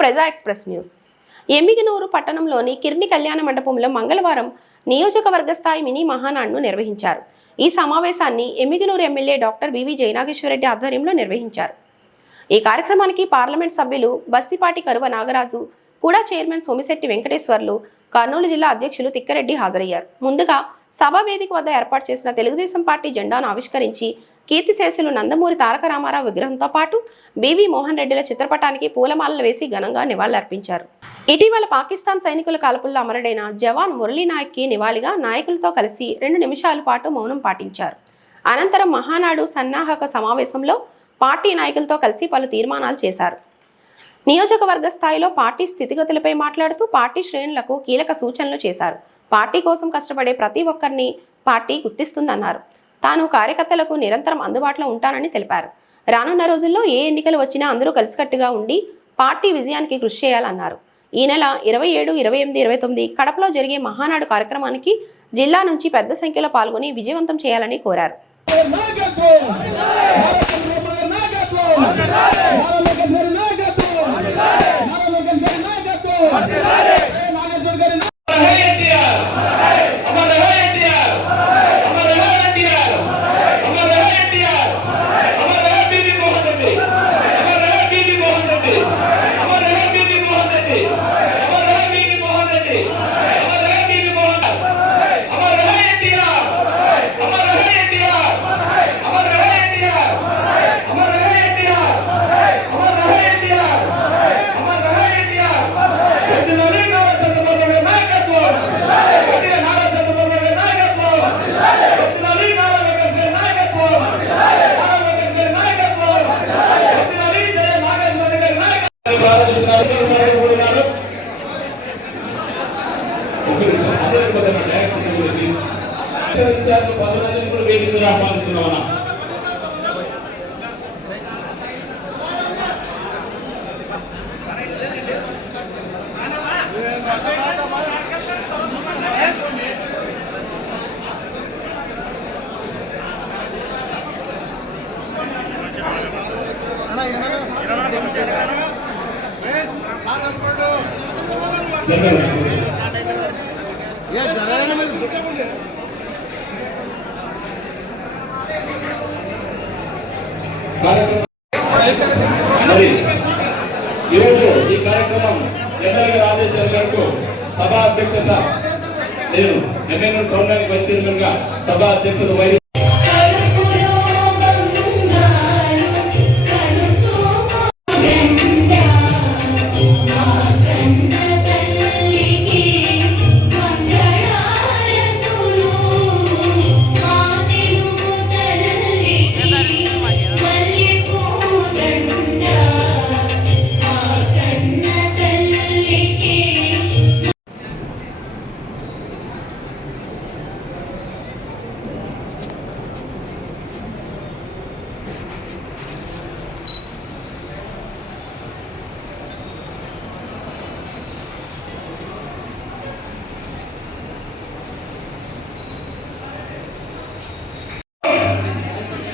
ప్రజా express news. Emmiganur పట్టణంలోని కిర్ని కళ్యాణ మండపంలో మంగళవారం నియోజకవర్గ స్థాయి మినీ మహానాడును నిర్వహించారు. ఈ సమావేశాన్ని Emmiganur MLA doctor BV Jayanageswara Reddy ఆధ్వర్యంలో నిర్వహించారు. ఈ కార్యక్రమానికి పార్లమెంట్ సభ్యులు బస్తిపాటి కరువ నాగరాజు, కూడా చైర్మన్ సోమిశెట్టి వెంకటేశ్వర్లు, కర్నూలు జిల్లా అధ్యక్షులు తిక్కారెడ్డి హాజరయ్యారు. ముందుగా సభా వేదిక వద్ద ఏర్పాటు చేసిన తెలుగుదేశం పార్టీ జెండాను ఆవిష్కరించి కీర్తిశేషులు నందమూరి తారక రామారావు విగ్రహంతో పాటు బివి మోహన్ రెడ్డిల చిత్రపటానికి పూలమాలలు వేసి ఘనంగా నివాళులర్పించారు. ఇటీవల పాకిస్తాన్ సైనికుల కాల్పుల్లో అమరుడైన జవాన్ మురళీ నాయక్కి నివాళిగా నాయకులతో కలిసి 2 నిమిషాల పాటు మౌనం పాటించారు. అనంతరం మహానాడు సన్నాహక సమావేశంలో పార్టీ నాయకులతో కలిసి పలు తీర్మానాలు చేశారు. నియోజకవర్గ స్థాయిలో పార్టీ స్థితిగతులపై మాట్లాడుతూ పార్టీ శ్రేణులకు కీలక సూచనలు చేశారు. పార్టీ కోసం కష్టపడే ప్రతి ఒక్కరిని పార్టీ గుర్తిస్తుందన్నారు. తాను కార్యకర్తలకు నిరంతరం అందుబాటులో ఉంటానని తెలిపారు. రానున్న రోజుల్లో ఏ ఎన్నికలు వచ్చినా అందరూ కలిసికట్టుగా ఉండి పార్టీ విజయానికి కృషి చేయాలన్నారు. ఈ నెల 27, 28, 29 కడపలో జరిగే మహానాడు కార్యక్రమానికి జిల్లా నుంచి పెద్ద సంఖ్యలో పాల్గొని విజయవంతం చేయాలని కోరారు. ఈరోజు ఈ కార్యక్రమం ఎమ్మెల్యే ఆదేశాల మేరకు సభా అధ్యక్షత నేను ఎమ్మెల్యే టౌన్ వైస్ చైర్మన్ గా సభా అధ్యక్షత వహిస్తున్నాను.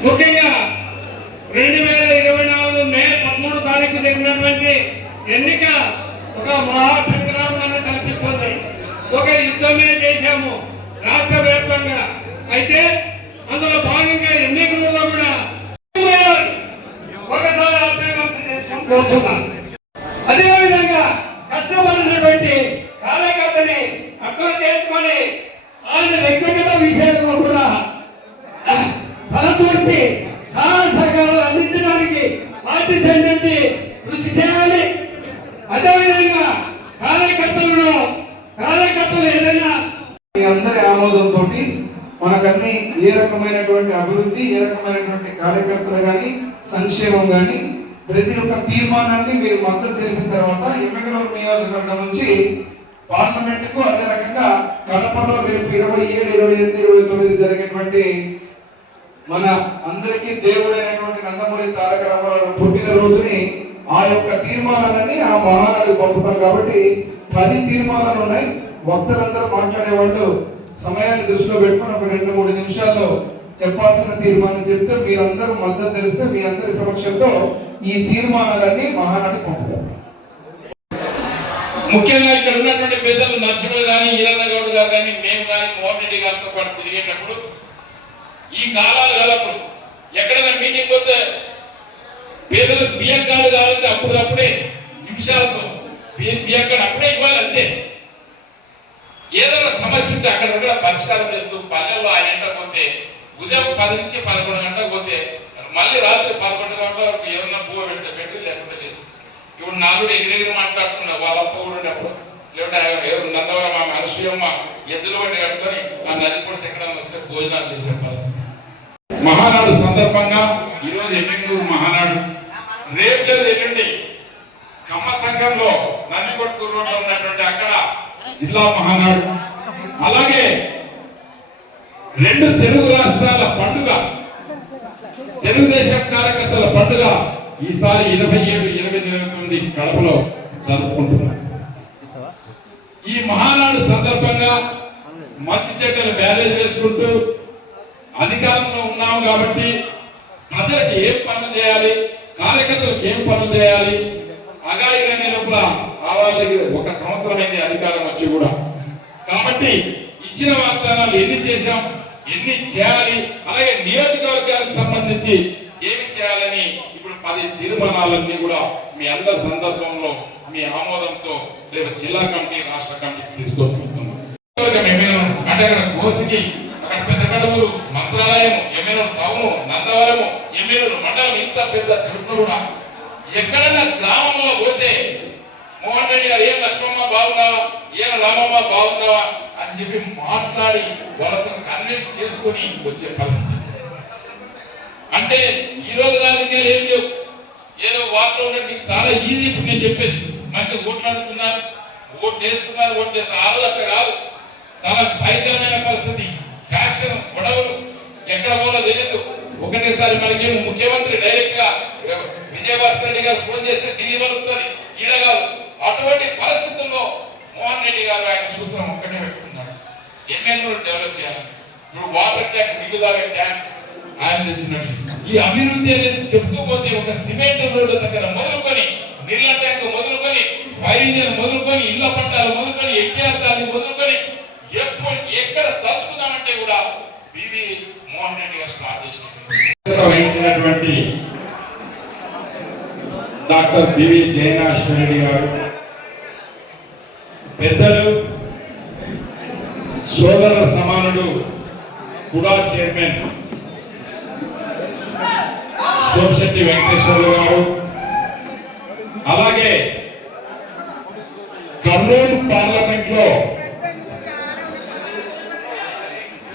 ముఖ్యంగా 2024 మే 13 తారీఖు జరిగినటువంటి ఎన్నిక ఒక మహాసంగ్రామాన్ని కల్పిస్తుంది. ఒక యుద్ధమే చేశాము రాష్ట్ర వ్యాప్తంగా. అయితే అందులో భాగంగా ఎన్నికలలో కూడా ఒకసారి అభ్యర్థి చేసుకుంటున్నాం. అదేవిధంగా కష్టపడినటువంటి కార్యకర్తని అక్కడ చేసుకొని ఆయన వ్యక్తిగత విషయాల్లో కూడా తలదూర్చి సహకారాలు అందించడానికి పార్టీ చెందింది కృషి చేయాలి. అదేవిధంగా కార్యకర్తలు ఏదైనా అందరి ఆమోదంతో మనకన్నీ ఏ రకమైనటువంటి అభివృద్ధి, ఏ రకమైనటువంటి కార్యకర్తలు కానీ సంక్షేమం కానీ ప్రతి ఒక్క తీర్మానాన్ని మీరు మద్దతు తెలిపిన తర్వాత ఎమ్మిగనూరు నియోజకవర్గం నుంచి పార్లమెంట్ కు, అదే రకంగా కడపలో రేపు 27, 28, 29 జరిగేటువంటి మన అందరికీ దేవుడైనటువంటి నందమూరి తారక రామారావు పుట్టినరోజుని ఆ యొక్క తీర్మానాలని ఆ మహానాడు పంపుతాం. కాబట్టి 10 తీర్మానాలు ఉన్నాయి. వక్తలందరూ మాట్లాడేవాళ్ళు సమయాన్ని దృష్టిలో పెట్టుకుని ఒక 2-3 నిమిషాల్లో చెప్పాల్సిన తీర్మానం చెప్తే మీరందరూ మద్దతు తెలిపితే మీ అందరి సమక్షంలో ఈ తీర్మానాలన్నీ మహానాడు పంపుతాం. ముఖ్యంగా ఇక్కడ ఉన్నటువంటి పెద్దలు నరసింహులు కానీ ఈరన్న గౌడ్ గారు కానీ మేము కానీ మోహన్ రెడ్డి గారితో పాటు తిరిగేటప్పుడు ఈ కాలాలు కాలప్పుడు ఎక్కడైనా మీటింగ్ పోతే పేదలకు బియ్యం కార్డు కావాలంటే అప్పుడే నిమిషాలతో బియ్యం కార్డు అప్పుడే ఇవ్వాలి అంతే. ఏదైనా సమస్య ఉంటే అక్కడ పరిష్కారం చేస్తూ పల్లెల్లో ఆయన పోతే ఉదయం 10 నుంచి 11 గంటలకు పోతే మళ్ళీ రాత్రి 11 గంటల వరకు ఏమన్నా పువ్వు పెట్టి లేకపోతే లేదు. ఇప్పుడు నాలుగు ఎగిరెగిరి మాట్లాడుతున్నా వాళ్ళ అప్ప కూడా ఉన్నప్పుడు లేకుంటే నందవరం ఆమె అనసూయమ్మ ఎద్దులు వంటి కట్టుకొని ఆ నది కూడా ఎక్కడైనా వస్తే భోజనాలు చేసే పరిస్థితి. మహానాడు సందర్భంగా ఈరోజు ఎమ్మెగనూరు మహానాడు, రేపు ఎల్లుండి కమ్మ సంఘంలో నందికొట్కూరు రోడ్లో ఉన్నటువంటి అక్కడ జిల్లా మహానాడు, అలాగే 2 తెలుగు రాష్ట్రాల పండుగ తెలుగుదేశం కార్యకర్తల పండుగ ఈసారి 27, 28, 29 కడపలో జరుపుకుంటున్నారు. ఈ మహానాడు సందర్భంగా మంచి చెడ్డలు బ్యారేజ్ వేసుకుంటూ అధికారంలో ఉన్నాము కాబట్టి ప్రజలకు ఏం పనులు చేయాలి, కార్యకర్తలకు ఏం పనులు చేయాలి, అగాయిగానే లోపల వాళ్ళకి 1 సంవత్సరం అయింది అధికారం వచ్చి కూడా. కాబట్టి ఇచ్చిన వాగ్దానాలు ఎన్ని చేశాం, ఎన్ని చేయాలి, అలాగే నియోజకవర్గానికి సంబంధించి ఏమి చేయాలని ఇప్పుడు 10 తీర్మానాలన్నీ కూడా మీ అందరి సందర్భంలో మీ ఆమోదంతో రేపు జిల్లా కమిటీ రాష్ట్ర కమిటీకి తీసుకొస్తున్నాం. అంటే అక్కడ కోసికి, అక్కడ పెద్ద కడమూరు, మంత్రాలయం, ఎమ్మెల్యేలు టౌను, నందవరము, ఎమ్మెల్యేలు మండలం, ఇంత పెద్ద చుట్టూ కూడా ఎక్కడైనా గ్రామంలో పోతే మోహన్ రెడ్డి గారు ఏం లక్ష్మమ్మ బాగున్నావా, ఏం రామమ్మ బాగున్నావా అని చెప్పి మాట్లాడి వాళ్ళతో కన్విన్స్ చేసుకుని వచ్చే పరిస్థితి. అంటే ఈ రోజు రాజకీయాలు ఏం లేవు, ఏదో వాటిలో ఉన్నట్టు చాలా ఈజీ. ఇప్పుడు నేను చెప్పేది మంచిగా ఓట్లాడుతున్నారు, ఓట్లు వేస్తున్నారు, ఓట్లు వేస్తున్నారు. ఆ రోజు అక్కడ కాదు, చాలా భయంకరమైన పరిస్థితి. ఫ్యాక్షన్ గొడవలు ఎక్కడ పోలో తెలియదు. ఒకటేసారి మనకేమో ముఖ్యమంత్రి డైరెక్ట్ గా విజయభాస్కర్ రెడ్డి గారు ఫోన్ చేస్తే ఢిల్లీ వలుపుతుంది, ఈడ కాదు. అటువంటి పరిస్థితుల్లో మోహన్ రెడ్డి గారు ఆయన సూత్రం ఒక్కటే పెట్టుకున్నాడు, ఎమ్మెల్యేలు డెవలప్ చేయాలి. ఇప్పుడు వాటర్ ట్యాంక్, మిగుదాగే ట్యాంక్ ఆయన తెచ్చినట్టు ఈ అభివృద్ధి అనేది చెప్తూ పోతే ఒక సిమెంట్ రోడ్డు దగ్గర మొదలుకొని, నీళ్ళ ట్యాంక్ మొదలుకొని, ఫైర్ ఇంజిన్ మొదలుకొని, ఇళ్ల పట్టాలు మొదలుకొని, ఎన్టీఆర్ కాలనీ మొదలుకొని ఎక్కడ తలుచుకుందామంటే కూడా బివి మోహన్ రెడ్డి గారు స్టార్ట్ చేసినటువంటి డాక్టర్ బివి జయనాశ్వర రెడ్డి గారు, పెద్దలు, సోదర సమానుడు, కుడా చైర్మన్ సోమశెట్టి వెంకటేశ్వర్లు గారు, అలాగే కర్నూలు పార్లమెంట్ లో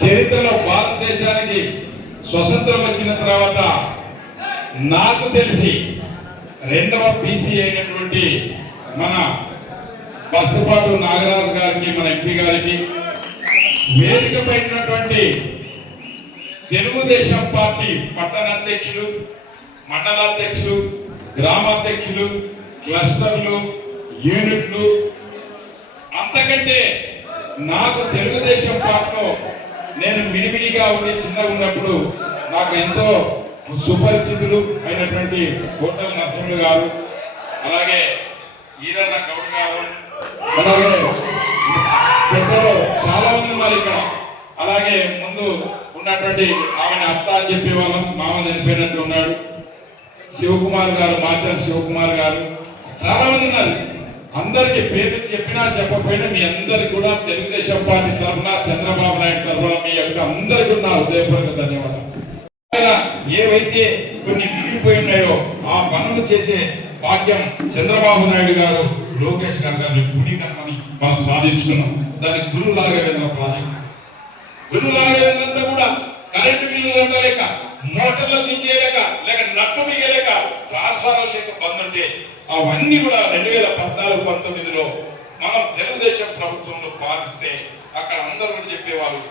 చరిత్రలో భారతదేశానికి స్వతంత్రం వచ్చిన తర్వాత నాకు తెలిసి 2వ బీసీ అయినటువంటి మన బస్సుపాటు నాగరాజు గారికి, మన ఎంపీ గారికి, వేదిక పైనటువంటి తెలుగుదేశం పార్టీ పట్టణాధ్యక్షులు, మండలాధ్యక్షులు, గ్రామాధ్యక్షులు, క్లస్టర్లు, యూనిట్లు, అంతకంటే నాకు తెలుగుదేశం పార్టీలో నేను మిడిమిడిగా ఉండి చిన్నగా ఉన్నప్పుడు నాకు ఎంతో సుపరిచితులు అయినటువంటి కోటల నరసింహులు గారు, అలాగే ఈరన్న గౌడ్ గారు, అలాగే పెద్దలు చాలా మంది ఉన్నారు ఇక్కడ. అలాగే ముందు ఉన్నటువంటి ఆమెను అత్త అని చెప్పే వాళ్ళం, మామ చనిపోయినట్టు ఉన్నాడు, శివకుమార్ గారు, మాచర్ శివకుమార్ గారు, చాలా మంది ఉన్నారు. అందరికి పేరు చెప్పినా చెప్పకపోయినా మీ అందరికి కూడా తెలుగుదేశం పార్టీ తరఫున, చంద్రబాబు నాయుడు తరఫున మీ యొక్క అందరికీ నా హృదయపూర్వక ధన్యవాదాలు. ఏవైతే కొన్ని మిగిలిపోయి ఉన్నాయో ఆ పనులు చేసే భాగ్యం చంద్రబాబు నాయుడు గారు, లోకేష్ గారు గుడి కనుమని మనం సాధించుకున్నాం. దానికి గురువులాగా వెళ్ళిన ప్రాజెక్ట్, గురువులాగా వెళ్ళినంతా కూడా కరెంటు బిల్లులు అందలేక, మోటార్లు దించేయలేక, లేక నట్టు మిగలేక, ట్రాన్స్ఫార్మర్ లేక బంద్ ఉంటే అవన్నీ కూడా 2014-19లో మనం తెలుగుదేశం ప్రభుత్వంలో పాలిస్తే అక్కడ అందరూ కూడా చెప్పేవాళ్ళు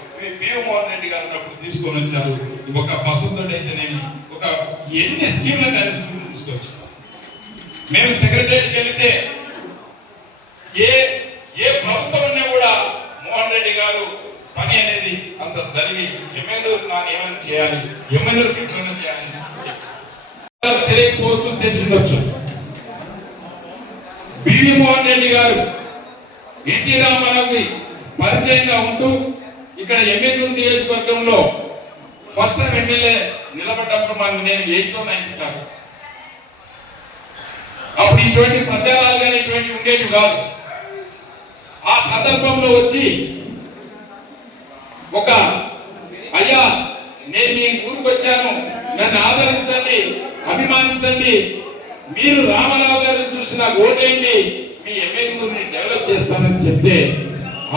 మోహన్ రెడ్డి గారు అప్పుడు తీసుకొని వచ్చారు. ఒక బసంతుడు అయితేనేమి, ఒక ఎన్ని స్కీమ్లు అన్ని స్కీమ్లు తీసుకొచ్చారు. మేము సెక్రటరీకి వెళితే ఏ ప్రభుత్వం ఉన్నా కూడా మోహన్ రెడ్డి గారు పని అనేది అంత జరిగి ఎమ్మెల్యేలు నాకు ఏమైనా చేయాలి, ఎమ్మెల్యేలకు ఎట్లైనా చేయాలి తెలియకపోవచ్చు, తెలిసిండొచ్చు. బివి మోహన్ రెడ్డి గారు ఎన్టీ రామారావుకి పరిచయంగా ఉంటూ ఇక్కడ ఎమ్మెల్యే నియోజకవర్గంలో ఫస్ట్ టైం ఎమ్మెల్యే నిలబడ్డప్పుడు నేను 8th or 9th క్లాస్. అప్పుడు ఇటువంటి ప్రచారాలు కానీ ఇటువంటి ఉండేవి కాదు. ఆ సందర్భంలో వచ్చి ఒక అయ్యా నేను మీ ఊరికి వచ్చాను, నన్ను ఆదరించండి, అభిమానించండి, మీరు రామారావు గారిని చూసి నాకు ఓటేయండి, మీ ఎమ్మెల్యేని డెవలప్ చేస్తానని చెప్తే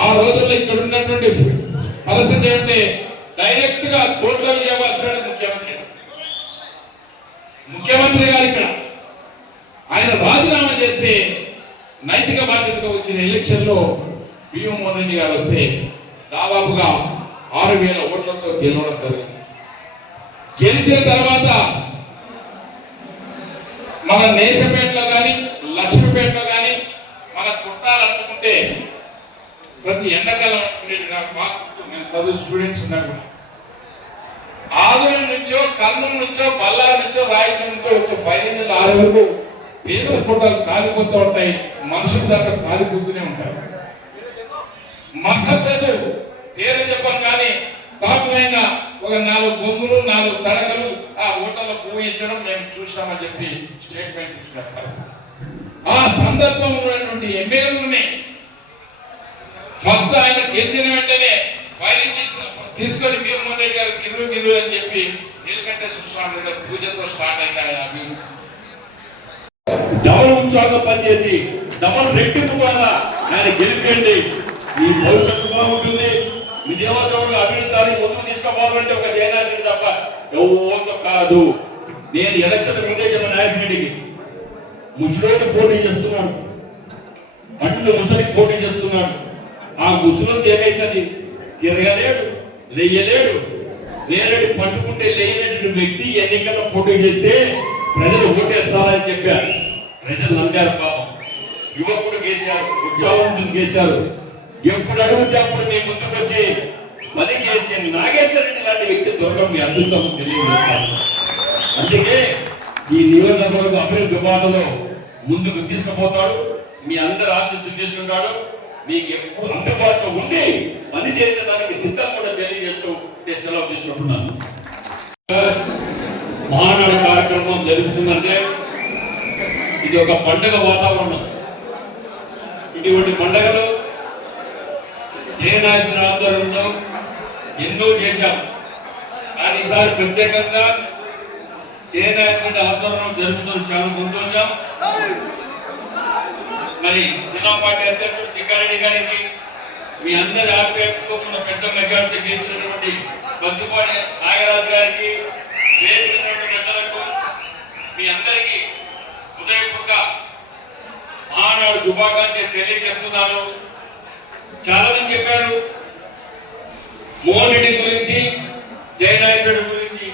ఆ రోజుల్లో ఇక్కడ ఉన్నటువంటి పరిస్థితి ఏంటంటే డైరెక్ట్ గా కోట్ల విజయవాసరాడు ముఖ్యమంత్రి గారు ఇక్కడ ఆయన రాజీనామా చేస్తే నైతిక బాధ్యతగా వచ్చిన ఎలక్షన్ లో బియ్యం మోహన్ రెడ్డి గారు వస్తే దాదాపుగా 6,000 ఓట్లతో గెలవడం జరిగింది. గెలిచిన తర్వాత మన నేషపేటలో కానీ లక్ష్మీపేటలో కానీ మన కుట్టాలనుకుంటే ప్రతి ఎండాకాలం నేను చదువు స్టూడెంట్స్ ఉన్నారు, ఆదోళన నుంచో కర్నూలు నుంచో బళ్ళారి నుంచో రాయచూరు నుంచో వచ్చే 5 నుండి 6 వరకు పేదల కుట్టాలు కాలిపోతూ ఉంటాయి, మనుషుల దాకా కాలిపోతూనే ఉంటారు. మరుసటి రోజు పేరు చెప్పం కానీ సామాన్యంగా ఒక 4 బొంగులు 4 తడకలు ఆ ఓటర్లో పోయించడం మేము చూసామని చెప్పి స్టేట్మెంట్ ఇచ్చిన ఆ సందర్భంలో ఉన్నటువంటి ఎమ్మెల్యేలని ఫస్ట్ ఆయన గెలిచిన వెంటనే ఫైలింగ్ తీసుకొని జగన్మోహన్ రెడ్డి గారు గిర్రు అని చెప్పి నీలకంఠేశ్వర స్వామి దగ్గర పూజతో స్టార్ట్ అయింది ఆయన అభివృద్ధి. డబల్ ఉత్సాహంగా పనిచేసి డబల్ రెట్టింపు కూడా ఆయన గెలిపేయండి, ఈ భవిష్యత్తు బాగుంటుంది. మీ నియోజకవర్గ అభివృద్ధిని ముందుకు తీసుకోవాలంటే ఒక జయనాథుని తప్ప ఎవరితో కాదు. నేను ఎలక్షన్ ముందే చెప్పిన నాయకుడికి ముసలికి పోటీ చేస్తున్నాడు, పండ్లు ముసలికి పోటీ చేస్తున్నాడు. ఆ ముసలికి ఏమైతుంది? తిరగలేడు, లేయలేడు, లేనట్టు పట్టుకుంటే లేనటువంటి వ్యక్తి ఎన్నికల్లో పోటీ చేస్తే ప్రజలు ఓటేస్తారని చెప్పారు. ప్రజలు నమ్మారు. పాపం యువకుడు గేశారు, ఉత్సాహవంతులు గేశారు. ఎప్పుడు అడిగితే అప్పుడు మీ ముందుకు వచ్చి పని చేసి నాగేశ్వర రెడ్డి లాంటి వ్యక్తి దొరకడం మీ అద్భుతం తెలియజేస్తారు. అందుకే ఈ నియోజకవర్గ అభివృద్ధి బాటలో ముందుకు తీసుకుపోతాడు. మీ అందరి ఆశీస్సులు తీసుకుంటాడు. మీకు ఎప్పుడు అందుబాటులో ఉండి పని చేసేదానికి సిద్ధం కూడా తెలియజేస్తూ సెలవు తీసుకుంటున్నాను. మహానాడు కార్యక్రమం జరుగుతుందంటే ఇది ఒక పండుగ వాతావరణం. ఇటువంటి పండుగలు జయనాశన ఆధ్వర్యంలో ఎన్నో చేశాం. కానీ ఈసారి ప్రత్యేకంగా జయనాశన ఆధ్వర్యంలో జరుగుతున్న చాలా సంతోషం. మరి జిల్లా పార్టీ అధ్యక్షుడు టికారెడ్డి గారికి, మీ అందరి ఆప్యాయతతో ఉన్న పెద్ద మెజార్టీ గెలిచినటువంటి బద్దుపాటి నాగరాజు గారికి, పెద్దలకు మీ అందరికీ హృదయపూర్వక మహానాడు శుభాకాంక్షలు తెలియజేస్తున్నాను. చాలా మంది చెప్పారు మోహన్ రెడ్డి గురించి, జయనాయకుడి గురించి.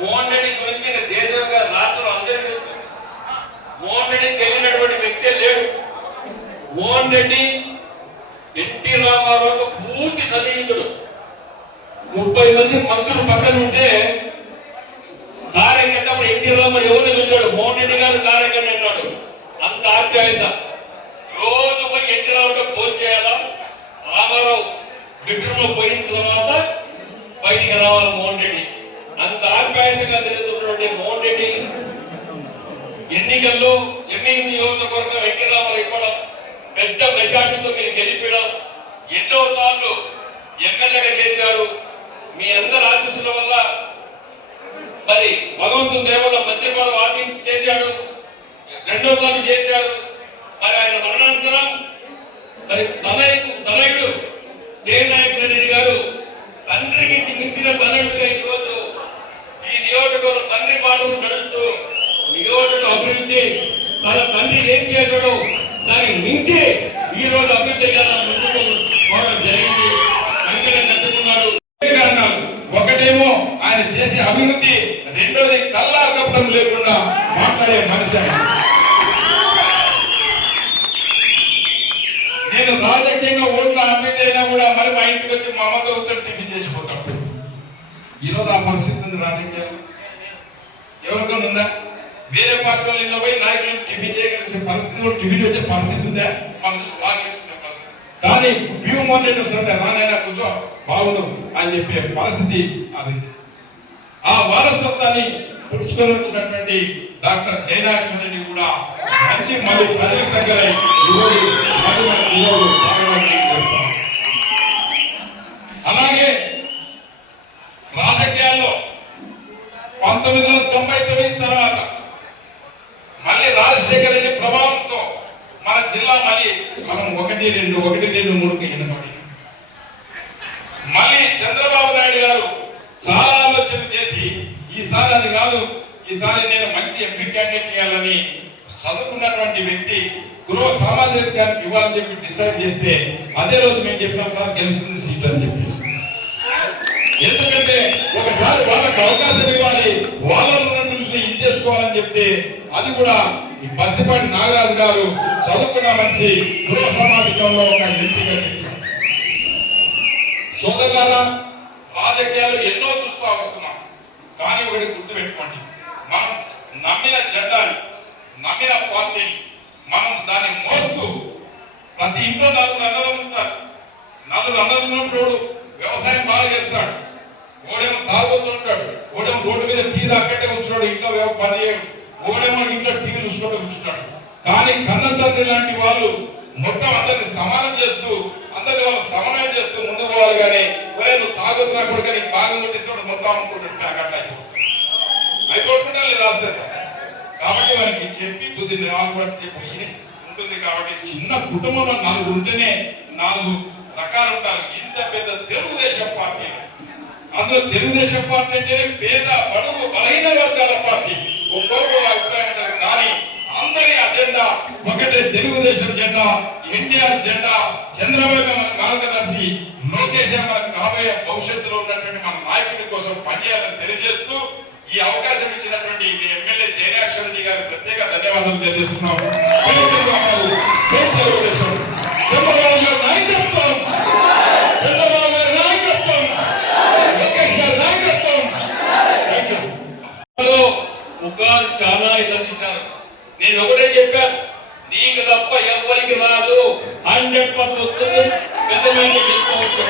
మోహన్ రెడ్డి గురించి దేశంగా రాష్ట్రంలో అందరికీ తెలుసు. మోహన్ రెడ్డికి తెలియనటువంటి వ్యక్తే లేడు. మోహన్ రెడ్డి ఎన్టీ రామారావు పూర్తి సన్నిహితుడు. 30 మంది మంత్రులు పక్కన ఉంటే కార్యకర్త ఎన్టీ రామారావు ఎవరిని పెట్టాడు? మోహన్ రెడ్డి గారు కార్యకర్త అన్నాడు. అంత ఆప్యాయత. రోజు పోయి ఎన్టీ రామారావు ఫోన్ చేయాలా, రామారావు బెడ్రూమ్ లో పోయిన తర్వాత బయటికి రావాలి మోహన్ రెడ్డి. అంత ఆప్యాయతగా తిరుగుతున్నటువంటి మోహన్ రెడ్డి ఎన్నికల్లో ఎమ్మెల్యే నియోజకవర్గం ఎన్టీ రామారావు ఇవ్వడం, పెద్ద మెజార్టీతో మీరు గెలిపడం, ఎన్నో సార్లు ఎమ్మెల్యేగా చేశారు. మీ అందరి ఆశీస్సుల వల్ల మరి భగవంతుని దయ వల్ల మంత్రి పదవి ఆశీర్వాదం చేశాడు. 2వ సార్లు చేశారు. మరి ఆయన మరణానంతరం మరి తనయుడు జయనాయకుడు రెడ్డి గారు తండ్రికి మించిన తనయుడిగా ఈరోజు ఈ నియోజకవర్గం తండ్రి పాటలు నడుస్తూ నియోజక అభివృద్ధి తన తండ్రి ఏం చేశాడో దానికి మించి ఈ రోజు అభివృద్ధి ముందుకు పోవడం జరిగింది. వెంకయ్య కట్టుకున్నాడు. ఒకటేమో ఆయన చేసే అభివృద్ధి, రెండోది కల్లా కప్పడం లేకుండా మాట్లాడే మనిషి. నేను రాజకీయంగా ఓట్లు అభివృద్ధి అయినా కూడా మరి మా ఇంటికి వచ్చి మా అమ్మతో వచ్చి టిఫిన్ చేసిపోతాం. ఈరోజు ఆ పరిస్థితి ఉంది రాజకీయాలు. ఎవరికైనా ఉందా? వేరే పార్టీలో పోయి నాయకులు టిఫిన్ చేయగలిసే పరిస్థితి, టిఫిన్ వచ్చే పరిస్థితి ఉందా? మాకు బాగా పరిస్థితి. కానీ భీమమోహన్ రెడ్డి వస్తుంటే నానైనా కూర్చో బాగుండు అని చెప్పే పరిస్థితి అది. ఆ వారసత్వాన్ని పుడుచుకొని వచ్చినటువంటి డాక్టర్ జయనారాయణ రెడ్డి కూడా మంచి మళ్ళీ ప్రజలకు దగ్గర అలాగే రాజకీయాల్లో 1999 తర్వాత మళ్ళీ రాజశేఖర రెడ్డి ప్రభావంతో మన జిల్లా మళ్ళీ మనం 1-2-1-2-3 ఎన్నబడి మళ్ళీ చంద్రబాబు నాయుడు గారు చాలా ఆలోచన చేసి ఈసారి అది కాదు, ఈసారి నేను మంచి ఎంపీ క్యాండిడేట్ ఇవ్వాలని చదువుకున్నటువంటి వ్యక్తి గృహ సామాజికానికి ఇవ్వాలని చెప్పి డిసైడ్ చేస్తే అదే రోజు మేము చెప్పినాం సార్ గెలుస్తుంది సీట్ అని చెప్పేసి. ఎందుకంటే ఒకసారి వాళ్ళకి అవకాశం ఇవ్వాలి, వాళ్ళని ఇది తెచ్చుకోవాలని చెప్తే అది కూడా ఈ బస్తిపాటి నాగరాజు గారు చదువుకున్న మంచి గృహ సామాజికంలో ఒక ఎంపీగా గెలిచారు. సోదరులారా, రాజకీయాలు ఎన్నో చూస్తూ వస్తున్నాం, కానీ ఒకటి గుర్తుపెట్టుకోండి, మనం నమ్మిన జెండాని, నమ్మిన పార్టీని మనం దాన్ని మోస్తూ ప్రతి ఇంట్లో 4 అన్నదమ్ములు ఉంటారు. 4 అన్నదమ్ములు వ్యవసాయం బాగా చేస్తాడు, ఓడేమో తాగుతుంటాడు, ఓడేమో రోడ్డు మీద టీ అక్కడే ఉంచుతాడు, ఇంట్లో పని చేయడు, ఓడేమో ఇంట్లో టీవీ చూసుకుంటూ ఉంచుతాడు. కానీ కన్న తండ్రి లాంటి వాళ్ళు మొత్తం అందరిని సమానం చేస్తూ అందరిని వాళ్ళు సమన్వయం చేస్తూ ముందుకు పోవాలి. కానీ నువ్వు తాగుతున్నా కూడా నీకు బాగా కొట్టిస్తాడు మొత్తం అనుకుంటుంటే అయిపోతుంటా లేదా ఆస్తి. కాబట్టి మనకి చెప్పి బుద్ధి నివారణ చెప్పి ఉంటుంది. కాబట్టి చిన్న కుటుంబంలో 4 ఉంటేనే 4 రకాలు ఉంటారు. ఇంత పెద్ద తెలుగుదేశం పార్టీ, అందులో తెలుగుదేశం పార్టీ అంటేనే పేద బడుగు బలహీన వర్గాల పార్టీ. ఒక్కొక్కరు అభిప్రాయం ఉంటారు, కానీ అందరి అజెండా ఒకటే, తెలుగుదేశం జెండా, ఎన్టీఆర్ జెండా, చంద్రబాబు మన మార్గదర్శి, లోకేష్ మనకు రాబోయే భవిష్యత్తులో ఉన్నటువంటి మన నాయకుడి కోసం పనిచేయాలని తెలియజేస్తూ ఈ అవకాశం ఇచ్చినటువంటి ఎమ్మెల్యే జయనారాయణ రెడ్డి గారికి ప్రత్యేక ధన్యవాదాలు తెలియజేస్తున్నాం. చంద్రబాబు గారి నాయకత్వం, చంద్రబాబు గారి నాయకత్వం, లోకేష్ గారి నాయకత్వం. పుకారు చాలా ఎదిరించారు. నేను ఒకటే చెప్పాను, నీకు తప్ప ఎవరికి రాదు, 100% వస్తుంది, పెద్దమైన గెలుపుకోవచ్చు.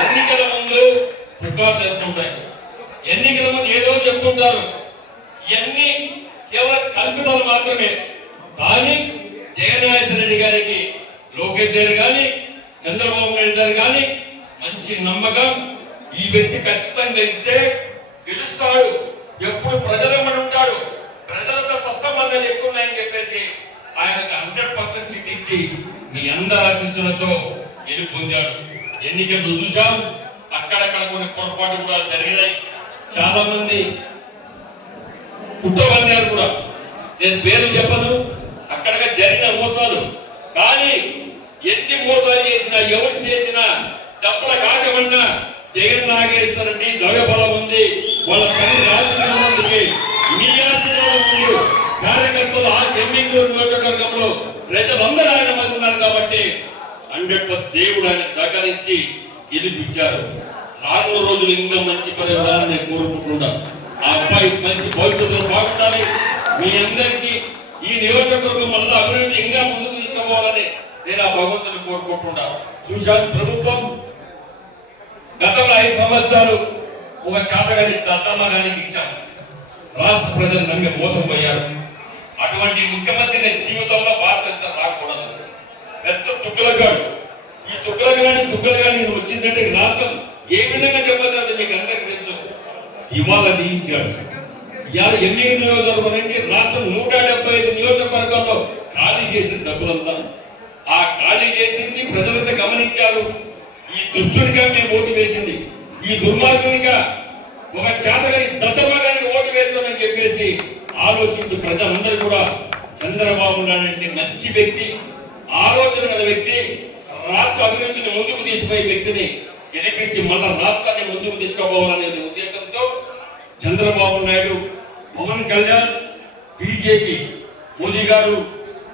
ఎన్నికల ముందు పుకార్లు ఎత్తుంటాయి, ఎన్నికల ముందు ఏదో చెప్తుంటారు. ఇవన్నీ కేవలం కల్పితాలు మాత్రమే. కానీ జయనారాయణ రెడ్డి గారికి లోకేష్ గారు కానీ చంద్రబాబు నాయుడు గారు కానీ మంచి నమ్మకం, ఈ వ్యక్తి ఖచ్చితంగా ఇస్తే గెలుస్తాడు, ఎప్పుడు ప్రజలమ్మడి ఉంటాడు, ప్రజలతో సత్సంబంధాలు ఎక్కువ ఉన్నాయని చెప్పేసి ఆయనకు 100% సీట్ ఇచ్చి మీ అందరి ఆశీస్సులతో గెలుపొందాడు. ఎన్నికలు చూసాం, అక్కడక్కడ కొన్ని పొరపాటు కూడా జరిగినాయి. చాలా మంది పుట్టవన్నారు కూడా, నేను పేరు చెప్పను, అక్కడ జరిగిన మోసాలు. కానీ ఎన్ని మోసాలు చేసినా, ఎవరు చేసినా, డబ్బుల కాశమన్నా జగన్ నాగేశ్వర రెడ్డి ద్రవ్య బలం ఉంది, వాళ్ళ పని రాజకీయ మీ ఆశీర్వాదం కార్యకర్తలు ఎమ్మెల్యే నియోజకవర్గంలో ప్రజలందరూ ఆయన మంది ఉన్నారు. కాబట్టి 100% దేవుడు ఆయన సహకరించి గెలిపించారు. రానున్న రోజులు ఇంకా మంచి పరిహారాన్ని కోరుకుంటున్నా. ఆ అబ్బాయి మంచి భవిష్యత్తులో బాగుండాలి. మీ అందరికీ ఈ నియోజకవర్గం వల్ల అభివృద్ధి ఇంకా ముందుకు తీసుకోవాలని నేను ఆ భగవంతుని కోరుకుంటున్నా. చూశాను, ప్రభుత్వం గతంలో 5 సంవత్సరాలు ఒక చాటగాని దత్తమ్మ గారికి ఇచ్చాం. రాష్ట్ర ప్రజలు నమ్మి మోసం పోయారు. అటువంటి ముఖ్యమంత్రి జీవితంలో భారతదేశం రాకూడదు. పెద్ద తుగ్గలగాడు. ఈ తుగ్గలగాని వచ్చిందంటే రాష్ట్రం ఏ విధంగా చెప్పదు మీకు అందరికీ తెలుసు. ఇవాళ నియించాడు. ఇవాళ 8 నియోజకవర్గం నుంచి రాష్ట్రం 175 నియోజకవర్గాల్లో ఖాళీ చేసిన డబ్బులంతా ఆ ఖాళీ చేసింది ప్రజలంతా గమనించారు. ఈ దుష్టునిగా మేము ఓటు వేసింది, ఈ దుర్మార్గునిగా ఒక చేతగాని దత్తమగానికి ఓటు వేస్తామని చెప్పేసి ఆలోచించి ప్రజలందరూ కూడా చంద్రబాబు నాయుడు మంచి వ్యక్తి, ఆలోచన గల వ్యక్తి, రాష్ట్ర అభివృద్ధిని ముందుకు తీసుకుపోయే వ్యక్తిని గెలిపించి మళ్ళా రాష్ట్రాన్ని ముందుకు తీసుకోవాలనే ఉద్దేశంతో చంద్రబాబు నాయుడు, పవన్ కళ్యాణ్, బీజేపీ, మోదీ గారు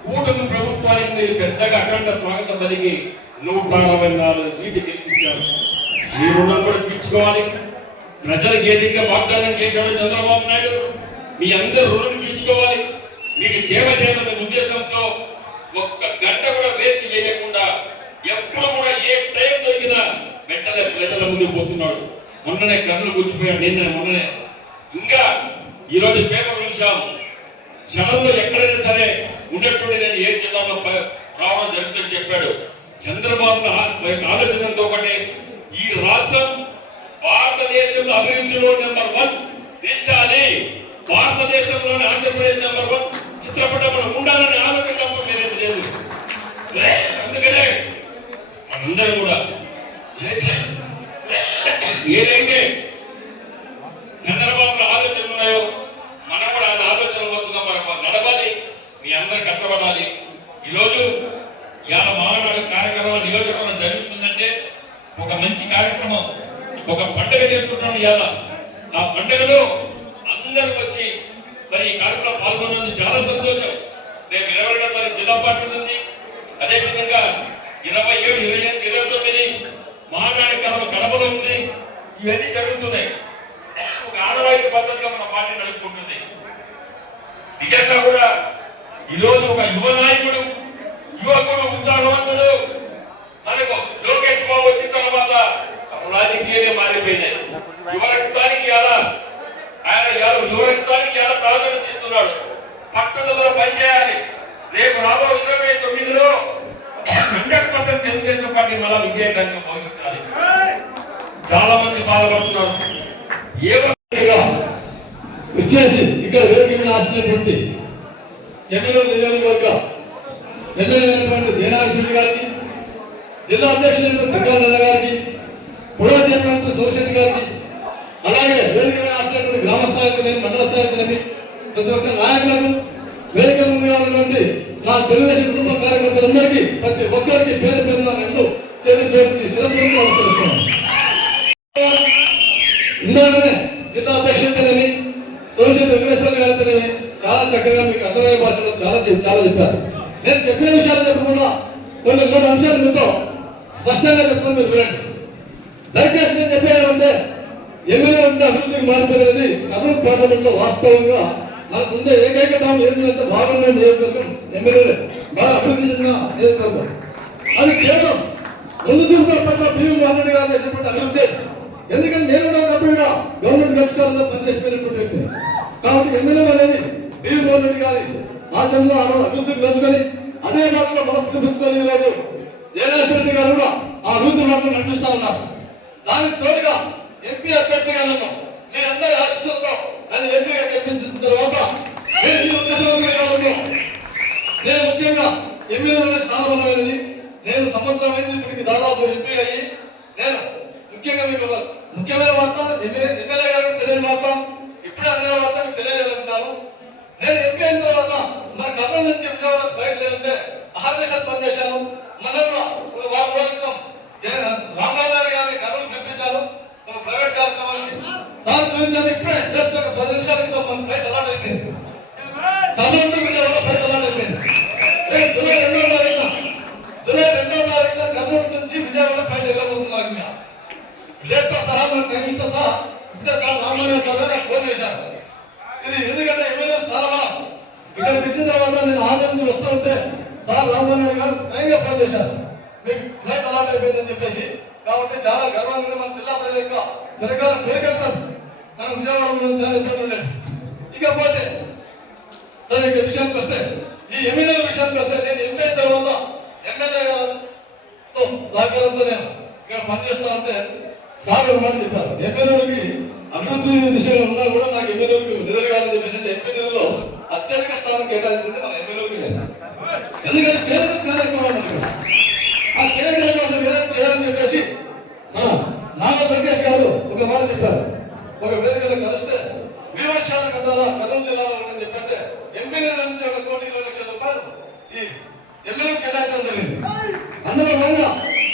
కూటమి ప్రభుత్వానికి మీరు పెద్దగా అఖండ స్వాగతం పలికి 164 సీట్లు గెలిపించారు. మీ రుణం కూడా తీర్చుకోవాలి. ప్రజలకు ఏదైతే వాగ్దానం చేశాడో చంద్రబాబు నాయుడు, మీ అందరు రుణం తీర్చుకోవాలి. మీకు సేవ చేయాలనే ఉద్దేశంతో ఒక్క గంట కూడా వేస్ట్ చేయకుండా ఎప్పుడు కూడా ఏ టైం దొరికినా వెంటనే ప్రజల ముందుకు పోతున్నాడు. మొన్ననే కన్నులు గుచ్చిపోయాడు, మొన్ననే. ఇంకా ఈరోజు పేపర్ చూసాం, క్షణంలో ఎక్కడైనా సరే ఉన్నట్టుండి నేను ఏ జిల్లాలో రావడం జరుగుతుందని చెప్పాడు. చంద్రబాబు ఆలోచనతో ఒకటి, ఈ రాష్ట్రం భారతదేశంలో అభివృద్ధిలో నెంబర్ 1 నిలిచాలి, భారతదేశంలోని ఆంధ్రప్రదేశ్ నెంబర్ 1 చిత్రపటంలో ఉండాలనే ఆలోచన నేనేది లేదు. అందుకనే మనందరం కూడా ఏదైతే చంద్రబాబు ఆలోచనలు ఉన్నాయో మనం కూడా ఆయన ఆలోచనలో మనం నడవాలి. మీ అందరూ కష్టపడాలి. ఈరోజు ఇవాళ మహానాడు కార్యక్రమం నియోజకవర్గం జరుగుతుందంటే ఒక మంచి కార్యక్రమం, ఒక పండుగ చేసుకుంటాం. ఇవాళ ఆ పండుగలో అందరూ వచ్చి మరి ఈ కార్యక్రమం పాల్గొన్నందుకు చాలా సంతోషం. రేపు 22వ తారీఖు జిల్లా పార్టీ ఉంది. అదేవిధంగా 27, 28, 29 మహానాడు కడపలో ఉంది. ఇవన్నీ జరుగుతున్నాయి. ఒక ఆడవాయితీ పద్ధతిగా మన పార్టీ నడుపుకుంటుంది. నిజంగా కూడా ఈరోజు ఒక యువ నాయకుడు, యువకుడు, ఉత్సాహవంతుడు మనకు లోకేష్ బాబు వచ్చిన తర్వాత రాజకీయాలే మారిపోయినాయి. యువరక్తానికి ఆయన యువరక్తానికి ప్రాధాన్యత ఇస్తున్నాడు. పట్టుదల పనిచేయాలి. రేపు రాబో 29లో 100% తెలుగుదేశం పార్టీ మళ్ళా విజయాన్ని భోగించాలి. చాలా మంది బాధపడుతున్నారు. వచ్చేసి ఇక్కడ వేదిక ఆశించినటువంటి ఎమ్మెల్యే నియోజకవర్గ ఎమ్మెల్యేటువంటి జయనాగేశ్వరి గారికి, జిల్లా అధ్యక్షుడు త్రికాలన్న గారికి, పురో చైర్మన్ సోమశెట్టి గారికి, అలాగే వేదిక ఆశించినటువంటి గ్రామ స్థాయికి, మండల స్థాయికి, ప్రతి ఒక్క నాయకులకు, వేదిక ఉన్నటువంటి నా తెలుగుదేశం కుటుంబ కార్యకర్తలందరికీ ప్రతి ఒక్కరికి పేరు పేరున రెండు చేతులు జోడించి శిరస్సు నమస్కరిస్తున్నాను. ఇందులోనే జిల్లా అధ్యక్షుడితేనేమి, సోమశెట్టి వెంకటేశ్వర గారితోనేమి చాలా చక్కగా మీకు అర్థమయ్యే భాషలో చాలా చెప్పారు. నేను చెప్పిన విషయాలు చెప్పకుండా కొన్ని 3 అంశాలు మీతో స్పష్టంగా చెప్తాను, మీరు వినండి. దయచేసి నేను చెప్పేదంటే ఎమ్మెల్యే ఉంటే అభివృద్ధికి మారిపోయినది కర్నూలు పార్లమెంట్ లో వాస్తవంగా మనకు ఉండే ఏకైక తాము ఏంటంటే బాగున్న నియోజకవర్గం ఎమ్మెల్యేలే, బాగా అభివృద్ధి చెందిన నియోజకవర్గం. అది కేవలం ముందు చూపుతో పట్ల భీములు అన్నది గారు చేసినటువంటి అభివృద్ధి. ఎందుకంటే నేను కూడా ఒకప్పుడు గవర్నమెంట్ కలుసుకోవాలని పనిచేసిపోయినటువంటి వ్యక్తి. కాబట్టి ఎమ్మెల్యే అనేది భీములు అన్నది గారి ఆచరణలో అభివృద్ధికి కలుసుకొని అదే మాటలో మనం పిలిపించుకొని ఈరోజు జయనాగేశ్వరి గారు కూడా ఆ అభివృద్ధి మాటలు నడిపిస్తా ఉన్నారు. దానికి తోడుగా ఎంపీ అభ్యర్థిగా నన్ను మీ అందరి ఆశీస్సులతో నన్ను ఎంపీగా గెలిపించిన తర్వాత నేను ముఖ్యంగా ఎమ్మెల్యేలోనే స్థానబలమైనది. నేను సంవత్సరం అయింది ఇప్పటికి దాదాపు ఎంపీ అయ్యి, నేను ముఖ్యంగా మీకు ముఖ్యమైన వార్త ఎమ్మెల్యే గారికి తెలియని వార్త, ఇప్పుడే అనే వార్త మీకు తెలియజేయాలనుకుంటాను. నేను ఎంపీ అయిన తర్వాత మన కర్నూలు నుంచి విజయవాడ ఫ్లైట్ లేదంటే ఆర్ఎస్ఎస్ పనిచేశాను. మనలో ఒక 4 రోజుల క్రితం రామరావు గారిని కర్నూలు పిలిపించాను ఒక ప్రైవేట్ కార్యక్రమానికి. సార్ చూపించాను. ఇప్పుడే జస్ట్ ఒక 10 నిమిషాల క్రితం మన ఫ్లైట్ అలాట్ అయిపోయింది. కర్నూలు నుంచి విజయవాడ ఫ్లైట్ అలాట్ అయిపోయింది. జూలై 2వ తారీఖున కర్నూలు నుంచి విజయవాడ ఫ్లైట్ వెళ్ళబోతున్నారు. విలేజ్తో సహా మన ట్రైన్తో సహా ఇప్పుడే సార్ రామరావు సార్ నాకు ఫోన్ చేశారు. ఇది ఎందుకంటే ఎమ్మెల్యే స్థానమా ఇక్కడికి వచ్చిన తర్వాత నేను ఆంధ్ర నుంచి వస్తూ ఉంటే సార్ రామరావు గారు స్వయంగా ఫోన్ చేశారు, మీకు ఫ్లైట్ అలాట్ అయిపోయిందని చెప్పేసి. కాబట్టి చాలా గర్వంగా మన జిల్లా ప్రజల యొక్క సరికాలం పేరుకెళ్తారు. మనం విజయవాడలో చాలా ఇబ్బంది ఉండేది. ఇకపోతే సరే ఇక విషయానికి వస్తే, ఈ ఎమ్మెల్యే విషయానికి వస్తే నేను ఎంపీ అయిన తర్వాత ఎమ్మెల్యే గారితో సహకారంతో నేను ఇక్కడ పనిచేస్తా ఉంటే సార్ ఒక మాట చెప్పారు, ఎమ్మెల్యేకి అభివృద్ధి విషయంలో ఉన్నా కూడా నాకు ఎమ్మెల్యేకి నిధులు కాదని చెప్పేసి ఎంపీ నిధుల్లో అత్యధిక స్థానం కేటాయించింది మన ఎమ్మెల్యేకి. ఎందుకంటే చేయాలని చాలా ఎక్కువ ఆ చేయడం కోసం ఏదైనా చేయాలని చెప్పేసి నాగ వెంకటేష్ గారు ఒక మాట చెప్పారు. ఒక వేదికలో కలిస్తే విమర్శలు కట్టాలా కర్నూలు జిల్లాలో అని చెప్పంటే ఎంపీ నుంచి 1,20,00,000 రూపాయలు ఈ ఎమ్మెల్యేకి కేటాయించడం జరిగింది. అందులో భాగంగా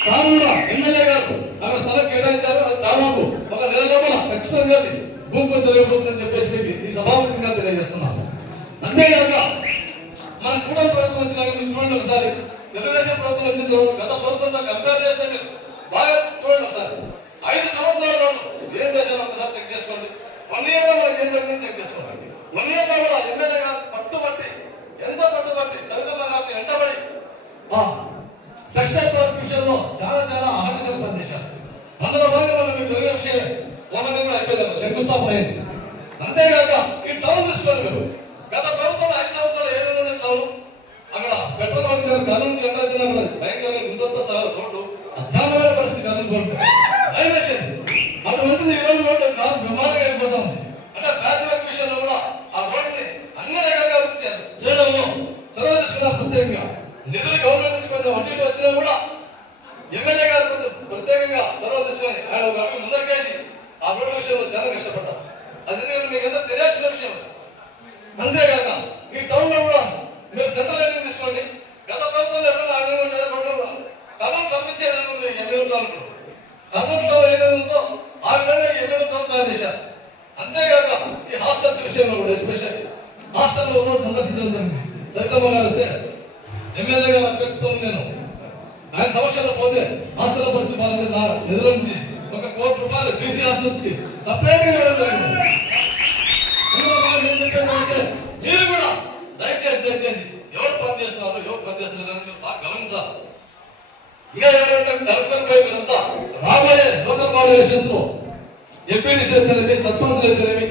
సార్ కూడా ఎమ్మెల్యే గారు ఆమె స్థలం కేటాయించారు. అది దాదాపు ఒక నెల లోపల ఖచ్చితంగా భూమి జరిగిపోతుందని చెప్పేసి ఈ సభాముఖంగా తెలియజేస్తున్నాను. అంతేకాక మన కూడా ప్రభుత్వం వచ్చినాక మీరు చూడండి ఒకసారి, తెలుగుదేశం ప్రభుత్వం వచ్చిన తర్వాత గత ప్రభుత్వంతో కంపేర్ చేస్తే మీరు బాగా చూడండి ఒకసారి. 5 సంవత్సరాల ఏం చేశారు ఒకసారి చెక్ చేసుకోండి. 1 year లో మనకి ఏం జరిగింది చెక్ చేసుకోండి. 1 year లో కూడా ఎమ్మెల్యే గారు పట్టుబట్టి ఎంత పట్టుబట్టి చంద్రబాబు గారిని వెంటబడి టెక్స్టైల్ పార్క్ విషయంలో శంకుస్థాపన అయింది. అంతేగాక ఈ టౌన్ తీసుకోండి మీరు. గత ప్రభుత్వం 5 సంవత్సరాలు ఏమైనా టౌన్ అక్కడ పెట్రోల్ బంక్ దగ్గర కర్నూలు జిల్లా జిల్లా భయంకరంగా ముందంతా సార్ రోడ్డు అధ్వానమైన పరిస్థితి కర్నూలు భయమేసింది. అటువంటిది ఈ రోజు రోడ్డు బ్రహ్మాండంగా వెళ్ళిపోతాం. అంటే బ్యాచ్ వర్క్ విషయంలో కూడా ఆ రోడ్డుని అన్ని రకాలుగా అభివృద్ధి చేయడంలో చొరవ తీసుకున్నారు. ప్రత్యేకంగా నిధులు గవర్నమెంట్ నుంచి కొంచెం అటు వచ్చినా కూడా ఎమ్మెల్యే గారు కొంచెం ప్రత్యేకంగా చొరవ తీసుకొని ఆయన ఒక అవి ముందరికేసి ఆ రోడ్డు విషయంలో చాలా కష్టపడ్డారు. అది మీకు ఎంతో తెలియాల్సిన విషయం. అంతేకాక ఈ టౌన్ లో కూడా మీరు సెంట్రల్ లైటింగ్ తీసుకోండి. గత ప్రభుత్వంలో ఎప్పుడైనా కర్నూలు తప్పించే ఎమ్మెల్యే కర్నూలులో ఏమేమి ఉందో ఆ విధంగా ఎమ్మెల్యే టౌన్ తయారు చేశారు. అంతేకాక ఈ హాస్టల్స్ విషయంలో కూడా ఎస్పెషల్ హాస్టల్లో ఉన్న సందర్శించడం జరిగింది. సరితమ్మ గారు వస్తే ఎమ్మెల్యే గారు అభ్యర్థితో నేను ఆయన సమస్యలో పోతే హాస్టల్ పరిస్థితి బాగా నా నిధుల నుంచి ₹1 కోటి బీసీ హాస్టల్స్ కి సపరేట్ గా ఇవ్వడం జరిగింది. మీరు కూడా దయచేసి ఎవరు పని చేస్తున్నారు ఎవరు పని చేస్తున్నారు బాగా గమనించాలి. ఇంకా ఎవరంటే డెవలప్మెంట్ వైపు అంతా రాబోయే లోకల్ బాడీ ఎలక్షన్స్ లో ఎంపీడీసీ అయితేనేమి సర్పంచ్ అయితేనేమి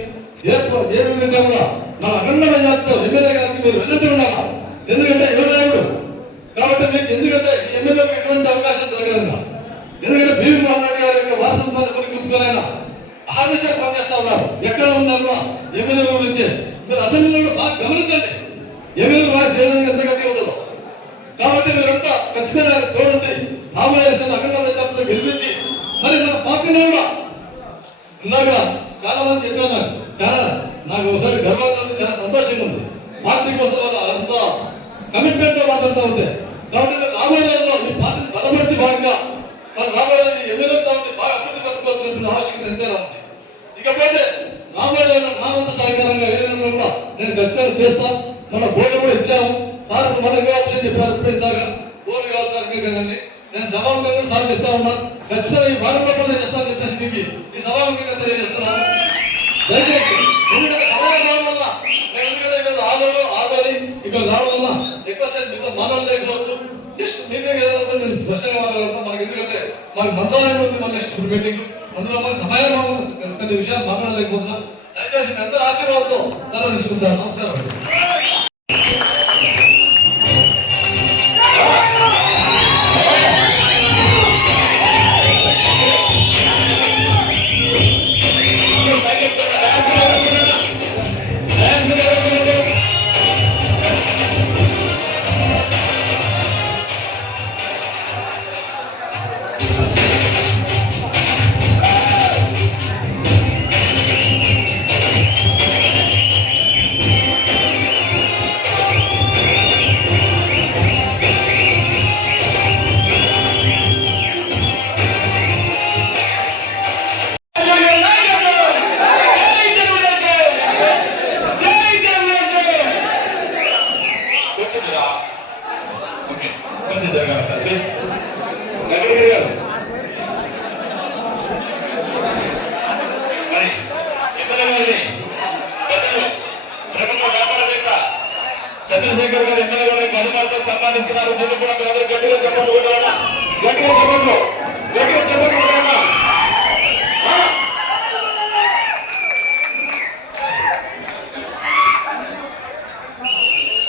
ఏ విధంగా కూడా మన అఖండ మెజార్టీతో ఎమ్మెల్యే గారికి మీరు వెళ్ళట్టు ఉండాలి. ఎందుకంటే యువనాయకుడు కాబట్టి మీకు ఎందుకంటే ఎమ్మెల్యేకి ఎటువంటి అవకాశం దొరకదు. ఎందుకంటే బీవీ మోహన్ గారి యొక్క వారసత్వాన్ని గుర్తుంచుకొని ఆయన ఆర్ఎస్ఐ పనిచేస్తా ఉన్నారు. ఎక్కడ ఉన్నారు కూడా ఎమ్మెల్యే గురించి మీరు అసెంబ్లీలో బాగా గమనించండి. ఎమ్మెల్యే వాయిస్ ఏ విధంగా ఎంత గట్టి ఉండదు. కాబట్టి మీరంతా ఖచ్చితంగా తోడుండి రాబోయే అఖండ మెజార్టీతో గెలిపించి మరి మన పార్టీని కూడా ఇందాక చాలా మంది చెప్పాను. చాలా నాకు ఒకసారి గర్వంగా ఉంది, చాలా సంతోషంగా ఉంది. పార్టీ కోసం వాళ్ళ అంత కమిట్మెంట్ తో మాట్లాడుతూ ఉంటే కాబట్టి రాబోయే రోజుల్లో ఈ పార్టీని బలపరిచి భాగంగా మరి రాబోయే ఎమ్మెల్యేతో బాగా అభివృద్ధి పరచుకోవాల్సిన ఆవశ్యకత ఎంతైనా ఉంది. ఇకపోతే రాబోయే రోజుల్లో నా వంతు సహకారంగా ఏదైనా కూడా నేను ఖచ్చితంగా చేస్తాను. మన బోర్డు కూడా ఇచ్చాము సార్. మనకు ఆప్షన్ చెప్పారు ఇప్పుడు ఇందాక బోర్డు కావాలి సార్ కదండి. నేను సభాముఖంగా సార్ చెప్తా ఉన్నాను. ఖచ్చితంగా ఈ భారత నేను చేస్తాను చెప్పేసి మీకు ఈ సభాముఖంగా తెలియజేస్తున్నాను. దయచేసి ఎందుకంటే సమయం రావడం వల్ల నేను ఎందుకంటే ఇక్కడ ఆదాలి ఇక్కడ రావడం వల్ల ఎక్కువసేపు మీతో మాట్లాడలేకపోవచ్చు. జస్ట్ మీటింగ్ ఏదైనా నేను స్పెషల్గా మాట్లాడతాను. మనకి ఎందుకంటే మాకు మంత్రాలయంలో ఉంది మన నెక్స్ట్ మీటింగ్. అందులో మనకి సమయం కొన్ని విషయాలు మాట్లాడలేకపోతున్నాం. దయచేసి మీ అందరి ఆశీర్వాదంతో సెలవు తీసుకుంటాను. నమస్కారం. చంద్రశేఖర్ గారు ఎమ్మెల్యే గారిని గణమాలతో సన్మానిస్తున్నారు. ముందు కూడా మీరందరూ గట్టిగా చెప్పండి. గట్టిగా చెప్పండి. గట్టిగా చెప్పండి.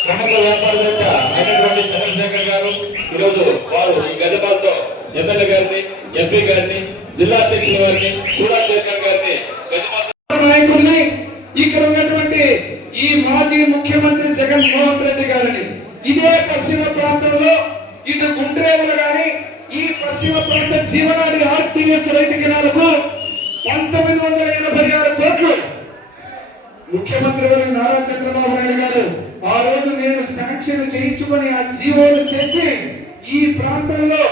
ప్రముఖ వ్యాపారవేత్త అయినటువంటి చంద్రశేఖర్ గారు ఈరోజు వారు ఈ గజమాలతో ఎమ్మెల్యే గారిని ఎంపీ గారిని జిల్లా అధ్యక్షుల గారిని కూడా చైర్మన్ గారిని నాయకుల్ని ఇక్కడ ఉన్నటువంటి ఈ మాజీ ముఖ్యమంత్రి జగన్మోహన్ రెడ్డి గారిని ఇదే పశ్చిమ ప్రాంతంలో ఇటు గుండ్రేవులు గాని ఈ పశ్చిమ ప్రాంత జీవనాడి ఆర్టీఎస్ రైతు కెనాలకు 1986 కోట్లు ముఖ్యమంత్రి నారా చంద్రబాబు నాయుడు గారు ఆ రోజు నేను శాంక్షన్ చేయించుకొని ఆ జీవోలు తెచ్చి ఈ ప్రాంతంలో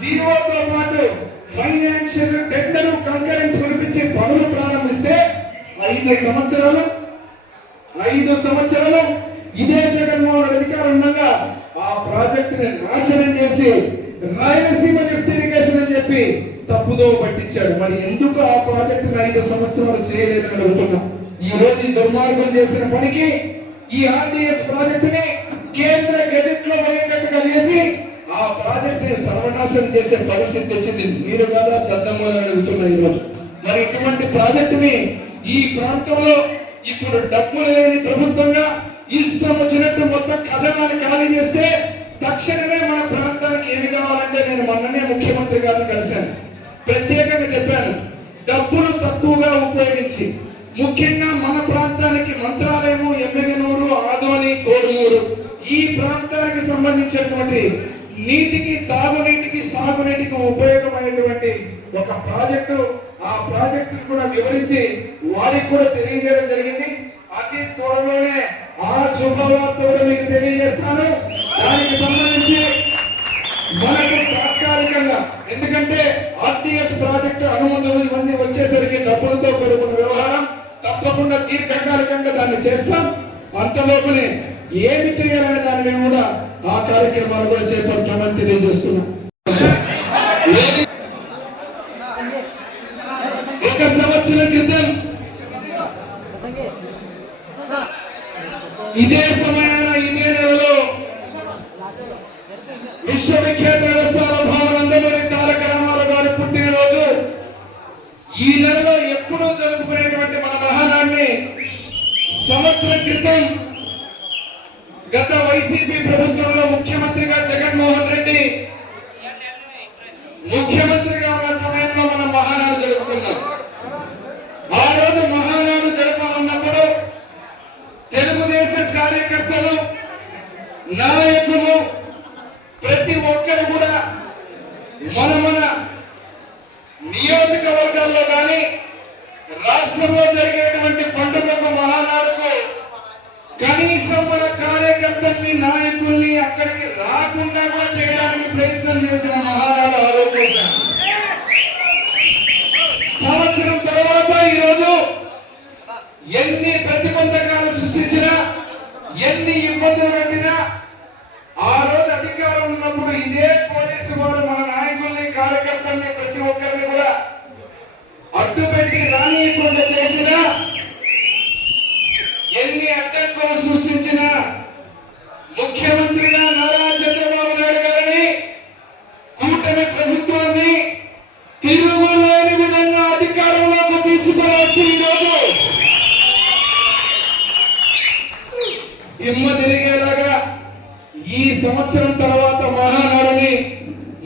జీవోతో పాటు ఫైనాన్షియల్ టెండర్ కంకరెన్స్ కురిపించి పనులు ప్రారంభిస్తే 5 సంవత్సరాలు ఇదే జగన్మోహన్ రెడ్డి అధికారం ఉండగా ఆ ప్రాజెక్టుని నాశనం చేసి రాయలసీమ లిఫ్ట్ ఇరిగేషన్ అని చెప్పి తప్పుదో పట్టించాడు. మరి ఎందుకు ఆ ప్రాజెక్టుని 5 సంవత్సరాలు చేయలేదని అడుగుతున్నా. ఈ రోజు ఈ దుర్మార్గం చేసిన పనికి ఈ ఆర్డీఎస్ ప్రాజెక్టుని కేంద్ర గెజెట్ లో పోయేటట్టుగా చేసి ఆ ప్రాజెక్టుని సర్వనాశనం చేసే పరిస్థితి వచ్చింది. మీరు కదా దద్దమ్మని అడుగుతున్నా. ఈరోజు మరి ఇటువంటి ప్రాజెక్టుని ఈ ప్రాంతంలో ఇప్పుడు డబ్బులు లేని ప్రభుత్వంగా ఇష్టం వచ్చినట్టు మొత్తం ఖజానాన్ని ఖాళీ చేస్తే తక్షణమే మన ప్రాంతానికి ఏమి కావాలంటే నేను మొన్ననే ముఖ్యమంత్రి గారిని కలిశాను, ప్రత్యేకంగా చెప్పాను, డబ్బులు తక్కువగా ఉపయోగించి ముఖ్యంగా మన ప్రాంతానికి మంత్రాలయము, ఎమ్మెగనూరు, ఆదోని, కోడుమూరు ఈ ప్రాంతానికి సంబంధించినటువంటి నీటికి, తాగునీటికి, సాగునీటికి ఉపయోగమైనటువంటి ఒక ప్రాజెక్టు, ఆ ప్రాజెక్టు కూడా వివరించి వారికి కూడా తెలియజేయడం జరిగింది. అతి త్వరలోనే ఆ శుభవార్త కూడా మీకు తెలియజేస్తాను. దానికి సంబంధించి మనకు తాత్కాలికంగా, ఎందుకంటే ఆర్టీఎస్ ప్రాజెక్టు అనుమతులు ఇవన్నీ వచ్చేసరికి డబ్బులతో కూడుకున్న వ్యవహారం, తప్పకుండా దీర్ఘకాలికంగా దాన్ని చేస్తాం. అంతలోపునే ఏమి చేయాలనే దాని మీద కూడా ఆ కార్యక్రమాలు కూడా చేపడతామని తెలియజేస్తున్నాం. ఒక సంవత్సరం క్రితం ఇదే సమయాన ఇదే నెలలో విశ్వవిఖ్యాత రసాల భావనందమూరి తారక రామారావు గారి పుట్టినరోజు. ఈ నెలలో ఎప్పుడూ జరుపుకునేటువంటి మన మహానాడిని సంవత్సరం క్రితం గత వైసీపీ ప్రభుత్వంలో ముఖ్యమంత్రిగా జగన్మోహన్ రెడ్డి ముఖ్యమంత్రిగా ఉన్న సమయంలో మనం మహానాడు జరుపుకున్నాం. ఆ రోజు మహానాడు జరపాలన్నప్పుడు తెలుగుదేశం కార్యకర్తలు, నాయకులు ప్రతి ఒక్కరు కూడా మన నియోజకవర్గాల్లో కానీ రాష్ట్రంలో జరిగేటువంటి పండుగకు, మహానాడుకు కనీసం మన కార్యకర్తల్ని, నాయకుల్ని అక్కడికి రాకుండా కూడా చేయడానికి ప్రయత్నం చేసిన మహానాడు ఆలోచించారు. సంవత్సరం తర్వాత ఈరోజు ఎన్ని ప్రతిబంధకాలు సృష్టించినా, ఎన్ని ఇబ్బందులు పెట్టినా, ఆ రోజు అధికారం ఉన్నప్పుడు ఇదే పోలీసు వారు మన నాయకుల్ని, కార్యకర్తల్ని ప్రతి ఒక్కరిని కూడా అడ్డుపెట్టి రానియకుండా చేసినా, ఎన్ని అడ్డంకులు సృష్టించినా ముఖ్యమంత్రిగా నారా చంద్రబాబు నాయుడు గారిని, కూటమి ప్రభుత్వాన్ని తిరుగులేని విధంగా అధికారంలోకి తీసుకొని వచ్చి ఈరోజు దిమ్మ తిరిగేలాగా ఈ సంవత్సరం తర్వాత మహానాడుని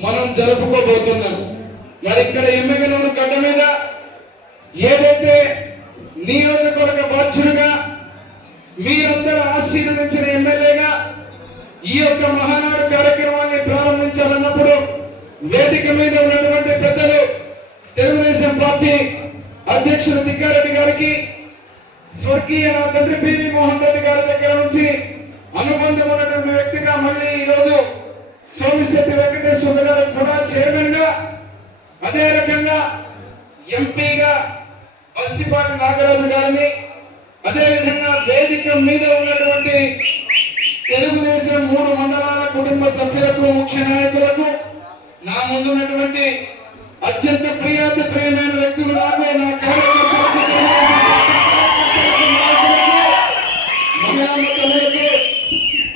మనం జరుపుకోబోతున్నాం. మరి ఇక్కడ ఎమ్మెగనూరు గడ్డ మీద ఏదైతే నియోజకవర్గ బాధ్యులుగా మీరందరూ ఆశీర్వదించిన ఎమ్మెల్యేగా ఈ యొక్క మహానాడు కార్యక్రమాన్ని ప్రారంభించాలన్నప్పుడు వేదిక మీద ఉన్నటువంటి పెద్దలు, తెలుగుదేశం పార్టీ అధ్యక్షులు తిక్కారెడ్డి గారికి, స్వర్గీయ నా తండ్రి పివి మోహన్ రెడ్డి గారి దగ్గర నుంచి అనుబంధం ఉన్నటువంటి వ్యక్తిగా మళ్ళీ ఈరోజు సోమిశెట్టి వెంకటేశ్వర గారు కూడా చైర్మన్ గా, అదే రకంగా ఎంపీగా బస్తిపాటి నాగరాజు గారిని, అదే విధంగా వేదిక మీద ఉన్నటువంటి తెలుగుదేశం 3 మండలాల కుటుంబ సభ్యులకు, ముఖ్య నాయకులకు, నా ముందున్నటువంటి అత్యంత ప్రియమైన వ్యక్తులు, నాకు నా కార్యకర్తలకు,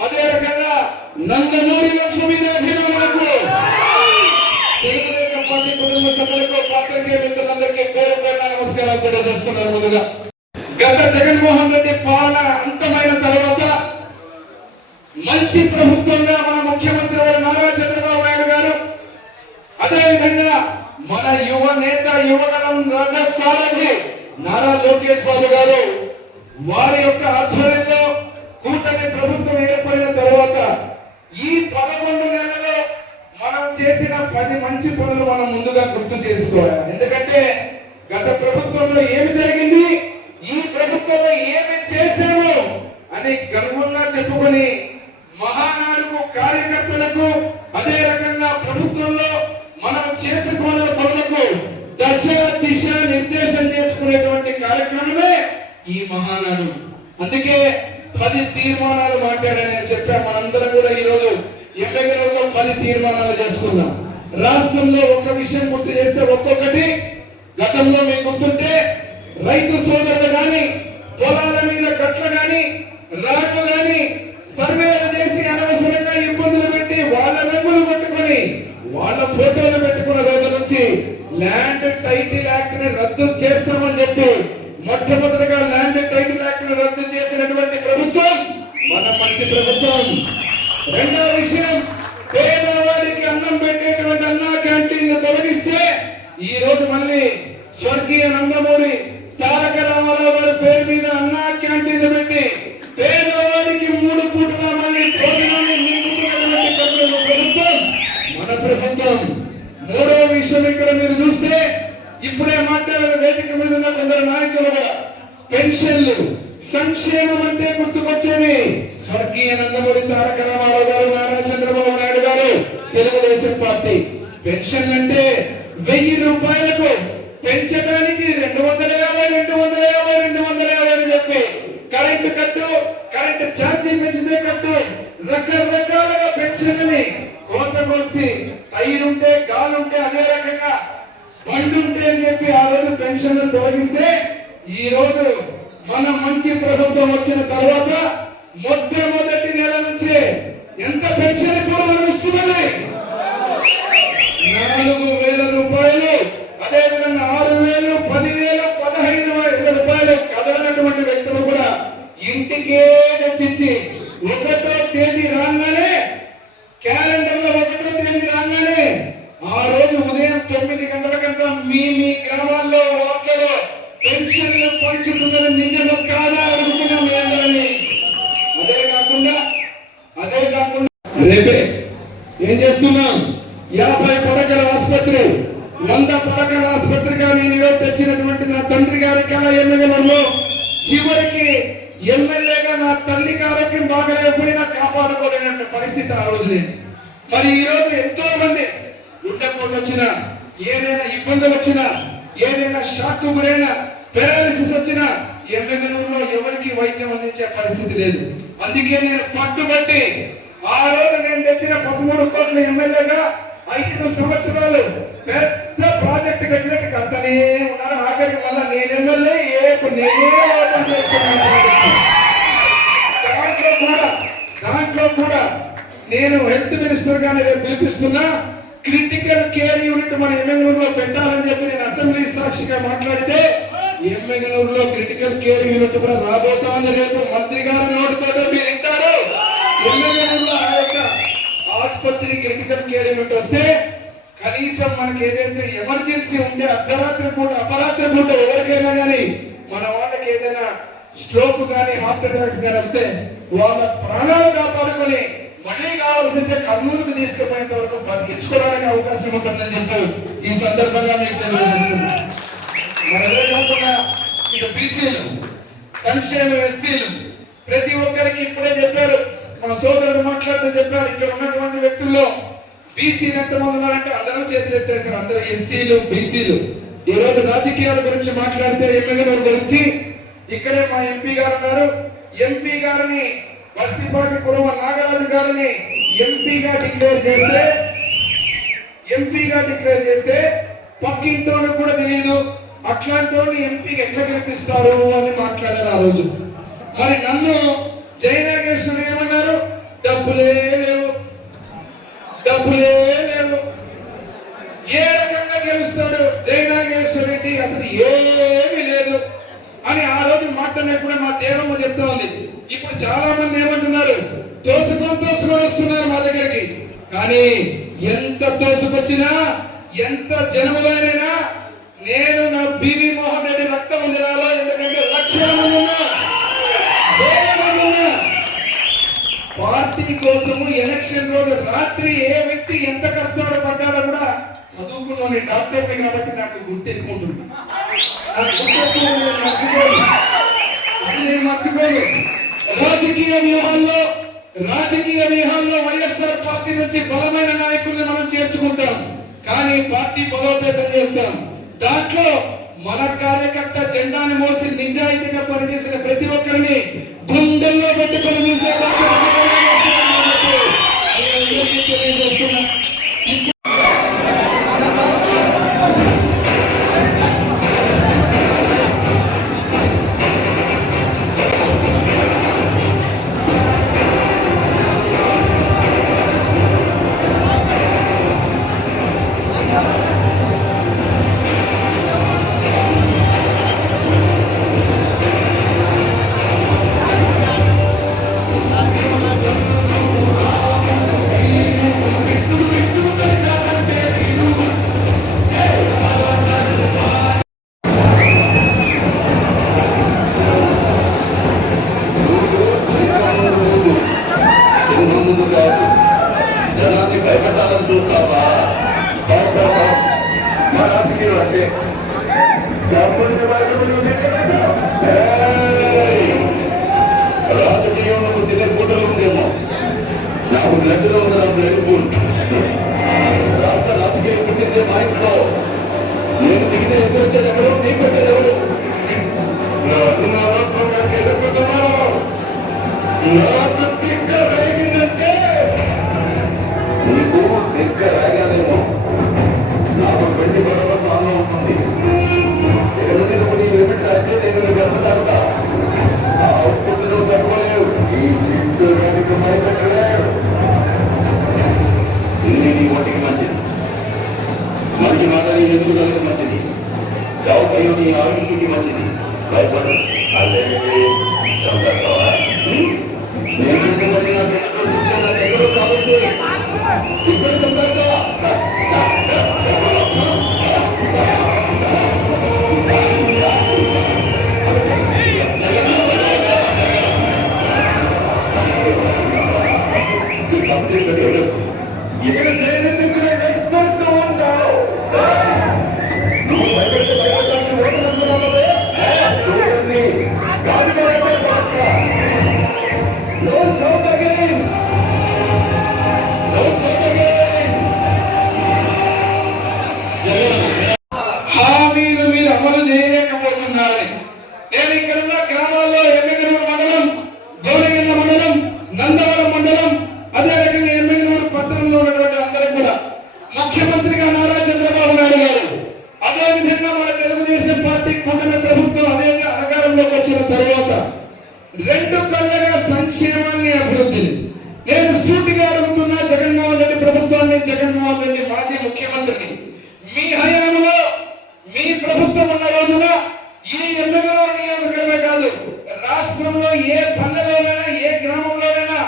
అదే రకంగా నందమూరి లక్ష్మీనాభిలకు, తెలుగుదేశం పార్టీ కుటుంబ సభ్యులకు, పాత్రికేయ మిత్రులందరికీ పేరు పేరున నమస్కారాలు తెలియజేస్తున్నారు. ముందుగా గత జగన్మోహన్ రెడ్డి పాలన అంతమైన తర్వాత మంచి ప్రభుత్వంగా మన ముఖ్యమంత్రి వారు నారా చంద్రబాబు నాయుడు గారు, అదేవిధంగా మన యువ నేత, యువగణం రథసారథి నారా లోకేష్ బాబు గారు, వారి యొక్క ఆధ్వర్యంలో కూటమి ప్రభుత్వం ఏర్పడిన తర్వాత ఈ 11 నెలల్లో మనం చేసిన 10 మంచి పనులు మనం ముందుగా గుర్తు చేసుకోవాలి. ఎందుకంటే గత ప్రభుత్వంలో ఏమి జరిగింది, ఈ ప్రభుత్వంలో ఏమి చేశాము అని గర్వంగా చెప్పుకొని మహానాడుకు, కార్యకర్తలకు, అదే రకంగా ప్రభుత్వంలో మనం చేసుకోని పనులకు దశ దిశ నిర్దేశం చేసుకునేటువంటి కార్యక్రమమే ఈ మహానాడు. అందుకే 10 తీర్మానాలు మాట్లాడానని చెప్పా. మనందరం కూడా ఈ రోజు ఎమ్మెల్యేలో 10 తీర్మానాలు చేసుకున్నాం. రాష్ట్రంలో ఒక విషయం గుర్తు చేస్తే, ఒక్కొక్కటి గతంలో మీకు గుర్తుంటే రైతు సోదరులు గాని, పొలాల మీద గట్లు గాని, రాట్లు గాని సర్వేలు చేసి అనవసరంగా ఇబ్బందులు పెట్టి వాళ్ళ రంగులు కొట్టుకొని వాళ్ళ ఫోటోలు పెట్టుకున్న రోజు నుంచి ల్యాండ్ టైటిల్ యాక్ట్ ని రద్దు చేస్తామని చెప్పి మొట్టమొదటి మన మంచి ప్రభుత్వం. రెండవ విషయం, పేదవాడికి అన్నం పెట్టేటువంటి అన్నా క్యాంటీన్ తొలగిస్తే ఈ రోజు మళ్ళీ స్వర్గీయ నందమూరి తారక రామారావు గారి పేరు మీద అన్నా క్యాంటీన్ పెట్టి పేదవాడికి 3 పూటల మళ్ళీ భోజనాన్ని నింపుతున్నటువంటి ప్రభుత్వం మన ప్రభుత్వం. మూడవ విషయం, ఇక్కడ మీరు చూస్తే ఇప్పుడే మాట్లాడిన వేదిక మీద ఉన్న కొందరు నాయకులు కూడా పెన్షన్లు, సంక్షేమం అంటే గుర్తుకొచ్చేది స్వర్గీయ నందమూరి తారక రామారావు గారు, నారా చంద్రబాబు నాయుడు గారు, తెలుగుదేశం పార్టీ. పెన్షన్లు అంటే 1000 రూపాయలకు పెంచడానికి 250 అని చెప్పి కరెంటు కట్టు, కరెంటు ఛార్జీ పెంచితే కట్టు, రకరకాలుగా పెన్షన్లని కోత కోసి టైరుంటే గాలుంటే అదే రకంగా బండుంటే అని చెప్పి ఆ రోజు పెన్షన్లు తొలగిస్తే ఈ రోజు మన మంచి ప్రభుత్వం వచ్చిన తర్వాత మొట్టమొదటి నెల నుంచే ఎంత పెన్షన్ కూడా మనం ఇస్తున్నది 4000 రూపాయలు, అదేవిధంగా 6000, 10,000, 15,000 రూపాయలు కదలనటువంటి వ్యక్తులు కూడా ఇంటికే తెచ్చిచ్చి 1వ తేదీ రాగానే, క్యాలెండర్ లో 1వ తేదీ రాగానే ఆ రోజు ఉదయం 9 గంటలకంతా మీ గ్రామాల్లో వార్తలో పెన్షన్లు పంచుతున్నది నిజము కాదా అడుగుతున్నాం మీ అందరినీ. అదే కాకుండా రేపే ఏం చేస్తున్నాం, 50 పడకల ఆసుపత్రి, 100 పడకల ఆసుపత్రిగా నేను ఈరోజు తెచ్చినటువంటి నా తండ్రి గారి కళ ఎమ్మెల్యేలో చివరికి ఎమ్మెల్యేగా నా తల్లి ఆరోగ్యం బాగలేకపోయినా కాపాడుకోలేనటువంటి పరిస్థితి ఆ రోజు లేదు. మరి ఈ రోజు ఎంతో మంది గుండెపోటు వచ్చినా, ఏదైనా ఇబ్బందులు వచ్చినా, ఏదైనా షాక్ గురైనా, పెరాలిసిస్ వచ్చినా ఎమ్మెల్యేలో ఎవరికి వైద్యం అందించే పరిస్థితి లేదు. అందుకే నేను పట్టుబట్టి ఆ రోజు నేను తెచ్చిన 13 కోట్ల ఎమ్మెల్యేగా 5 సంవత్సరాలు పెద్ద ప్రాజెక్టు కట్టినట్టు కట్టనే ఉన్నారు. ఆఖరికి మళ్ళా నేను ఎమ్మెల్యే నేనే ఓపెన్ చేసుకున్నాను. దాంట్లో కూడా నేను హెల్త్ మినిస్టర్ గానే పిలిపిస్తున్నా, క్రిటికల్ కేర్ యూనిట్ మన ఎమ్మెల్యేలో పెట్టాలని చెప్పి నేను అసెంబ్లీ సాక్షిగా మాట్లాడితే ఎమ్మెల్యేలో క్రిటికల్ కేర్ యూనిట్ కూడా రాబోతోంది. రేపు మంత్రి గారి నోటితో మీరు వింటారు. ఎమ్మెల్యేలో ఆ యొక్క ఆసుపత్రి క్రిటికల్ కేర్ యూనిట్ వస్తే కనీసం మనకి ఏదైతే ఎమర్జెన్సీ ఉంటే అర్ధరాత్రి పూట, అపరాత్రి పూట ఎవరికైనా కానీ మన వాళ్ళకి ఏదైనా స్ట్రోక్ కానీ హార్ట్ అటాక్స్ కానీ వస్తే వాళ్ళ ప్రాణాలు కాపాడుకొని మళ్ళీ కావాల్సింటే కర్నూలుకు తీసుకుపోయేంత వరకు బతికించుకోవడానికి అవకాశం ఉంటుందని చెప్పి ఈ సందర్భంగా మీకు తెలియజేస్తున్నాను. మరదే కాకుండా ఇక బీసీలు, సంక్షేమ ఎస్సీలు, ప్రతి ఒక్కరికి ఇప్పుడే చెప్పారు, మా సోదరుడు మాట్లాడుతూ చెప్పారు, ఇక్కడ ఉన్నటువంటి వ్యక్తుల్లో బీసీలు ఎంతమంది ఉన్నారంటే అందరూ చేతులు ఎత్తేసారు. అందరూ ఎస్సీలు, బీసీలు. ఈ రోజు రాజకీయాల గురించి మాట్లాడితే ఎమ్మెల్యేల గురించి ఇక్కడే మా ఎంపీ గారు ఉన్నారు. ఎంపీ గారిని బస్తిపాటి కురవ నాగరాజు గారిని ఎంపీగా డిక్లేర్ చేస్తే పక్కింటోడు కూడా తెలియదు, అట్లాంటి ఎంపీకి ఎట్లా గెలిపిస్తారు అని మాట్లాడారు ఆ రోజు. మరి నన్ను జయనాగేశ్వరి ఏమన్నారు, డబ్బులే లేవు. ఏ రకంగా గెలుస్తాడు జయనాగేశ్వర రెడ్డి, అసలు ఏమీ లేదు అని ఆ రోజు మాట్లాడినప్పుడు మా దేవమ్మ చెప్తా ఉంది. ఇప్పుడు చాలా మంది ఏమంటున్నారు, తోసుకొని వస్తున్నారు మా దగ్గరికి. కానీ ఎంత తోసుకొచ్చినా, ఎంత జనములైనా నేను నా బివి మోహన్ రెడ్డి రక్తం ఉంది నాలో. ఎందుకంటే లక్షల మంది ఉన్నా, పార్టీ కోసము ఎలక్షన్ రోజు రాత్రి ఏ వ్యక్తి ఎంత కష్టాలు పడ్డాడో కూడా చదువుకున్నాను, డాక్టర్ని కాబట్టి నాకు గుర్తెక్కుంటుంది. నేను మర్చిపోను. రాజకీయ వ్యూహాల్లో వైఎస్ఆర్ పార్టీ నుంచి బలమైన నాయకుల్ని మనం చేర్చుకుంటాం, కానీ పార్టీ బలోపేతం చేస్తాం. దాంట్లో మన కార్యకర్త జెండాని మోసి నిజాయితీగా పనిచేసిన ప్రతి ఒక్కరిని గుండెల్లో పెట్టి పనిచేసే తెలియజేస్తున్నా. బ్లడ్లో ఉన్న బ్లడ్ పూల్. రాష్ట్ర రాజకీయం పుట్టిందే మా ఇంట్లో. నేను దిగితే ఎదురు వచ్చేది ఎవరు, నీ పెట్టేది ఎవరు? నీకు దిగ్గ రాగానేమో నాకు 24 hours ఆన్లో ఉంటుంది. నేను నీకు ఏమిటంటే నేను నీకు ఎంత తగ్గుతా ఆ అవుట్పుట్ నువ్వు తట్టుకోలేవు. ఈ జిడ్డు కనుక భయపెట్టలేవు. ఇన్ని నీ ఒంటికి మంచిది. మంచి మాట నీ ఎదుగుదలకు మంచిది. చౌకయ్యో నీ ఆయుష్కి మంచిది. భయపడు. అదే చంపేస్తావా? నేను చేసేది నా దగ్గర కాబట్టి ఇప్పుడు చంపేస్తావా? ఇక్కడ జైలు ఎక్స్పర్ట్ ఉంటాడు. నువ్వు భయపెడితే భయపడడానికి ఓటు నమ్ముతున్నావే. చూడండి హామీలు మీరు అమలు చేయలేకపోతున్నారని నేను ఇక్కడున్న గ్రామాల్లో ఎమ్మెగనూరు మండలం, గోనెగండ్ల మండలం, నందవరం మండలం, అదే రకంగా ఎమ్మెగనూరు పట్టణంలో ఉన్నటువంటి అందరూ కూడా ముఖ్యమంత్రిగా నారా చంద్రబాబు నాయుడు గారు, అదేవిధంగా మన తెలుగుదేశం పార్టీ కూటమి ప్రభుత్వం అదే అధికారంలోకి వచ్చిన తర్వాత 2 కళ్ళగా సంక్షేమాన్ని, అభివృద్ధిని నేను సూటిగా అడుగుతున్నా జగన్మోహన్ రెడ్డి ప్రభుత్వాన్ని, జగన్మోహన్ రెడ్డి మాజీ ముఖ్యమంత్రిని, మీ హయాంలో మీ ప్రభుత్వం ఉన్న రోజున ఈ ఎమ్మెగనూరు నియోజకవర్గమే కాదు రాష్ట్రంలో ఏ పల్లెలోనైనా ఏ గ్రామంలోనైనా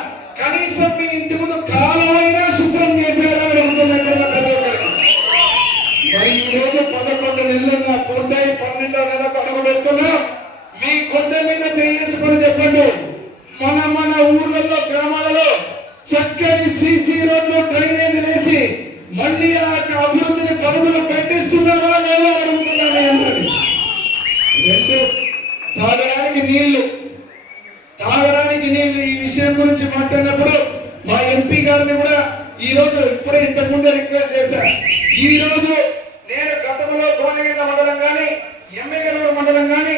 కనీసం మీ ఇంటి ముందు కాలమైనా శుభ్రం చేశారా అని అడుగుతున్నట్టు ప్రతి ఒక్కరికి. మరి ఈ రోజు 11 నెలలుగా పూర్తయి 12వ నెలకు అడుగు పెడుతున్నా. మీ కొండ మీద చేసుకొని చెప్పండి, మన ఊర్లలో గ్రామాలలో చక్కని సీసీ రోడ్లు, డ్రైనేజీలు వేసి మళ్ళీ ఆ అభివృద్ధిని పరుగులు పెట్టిస్తున్నారా లేదా అడుగుతున్నాను. తాగడానికి నీళ్లు ఈ విషయం గురించి మాట్లాడినప్పుడు మా ఎంపీ గారిని కూడా ఈ రోజు ఇప్పుడే ఇంతకుముందే రిక్వెస్ట్ చేశారు. ఈ రోజు నేను గతంలో గోనెగండ్ల మండలం కానీ, ఎమ్మెగనూరు మండలం కానీ,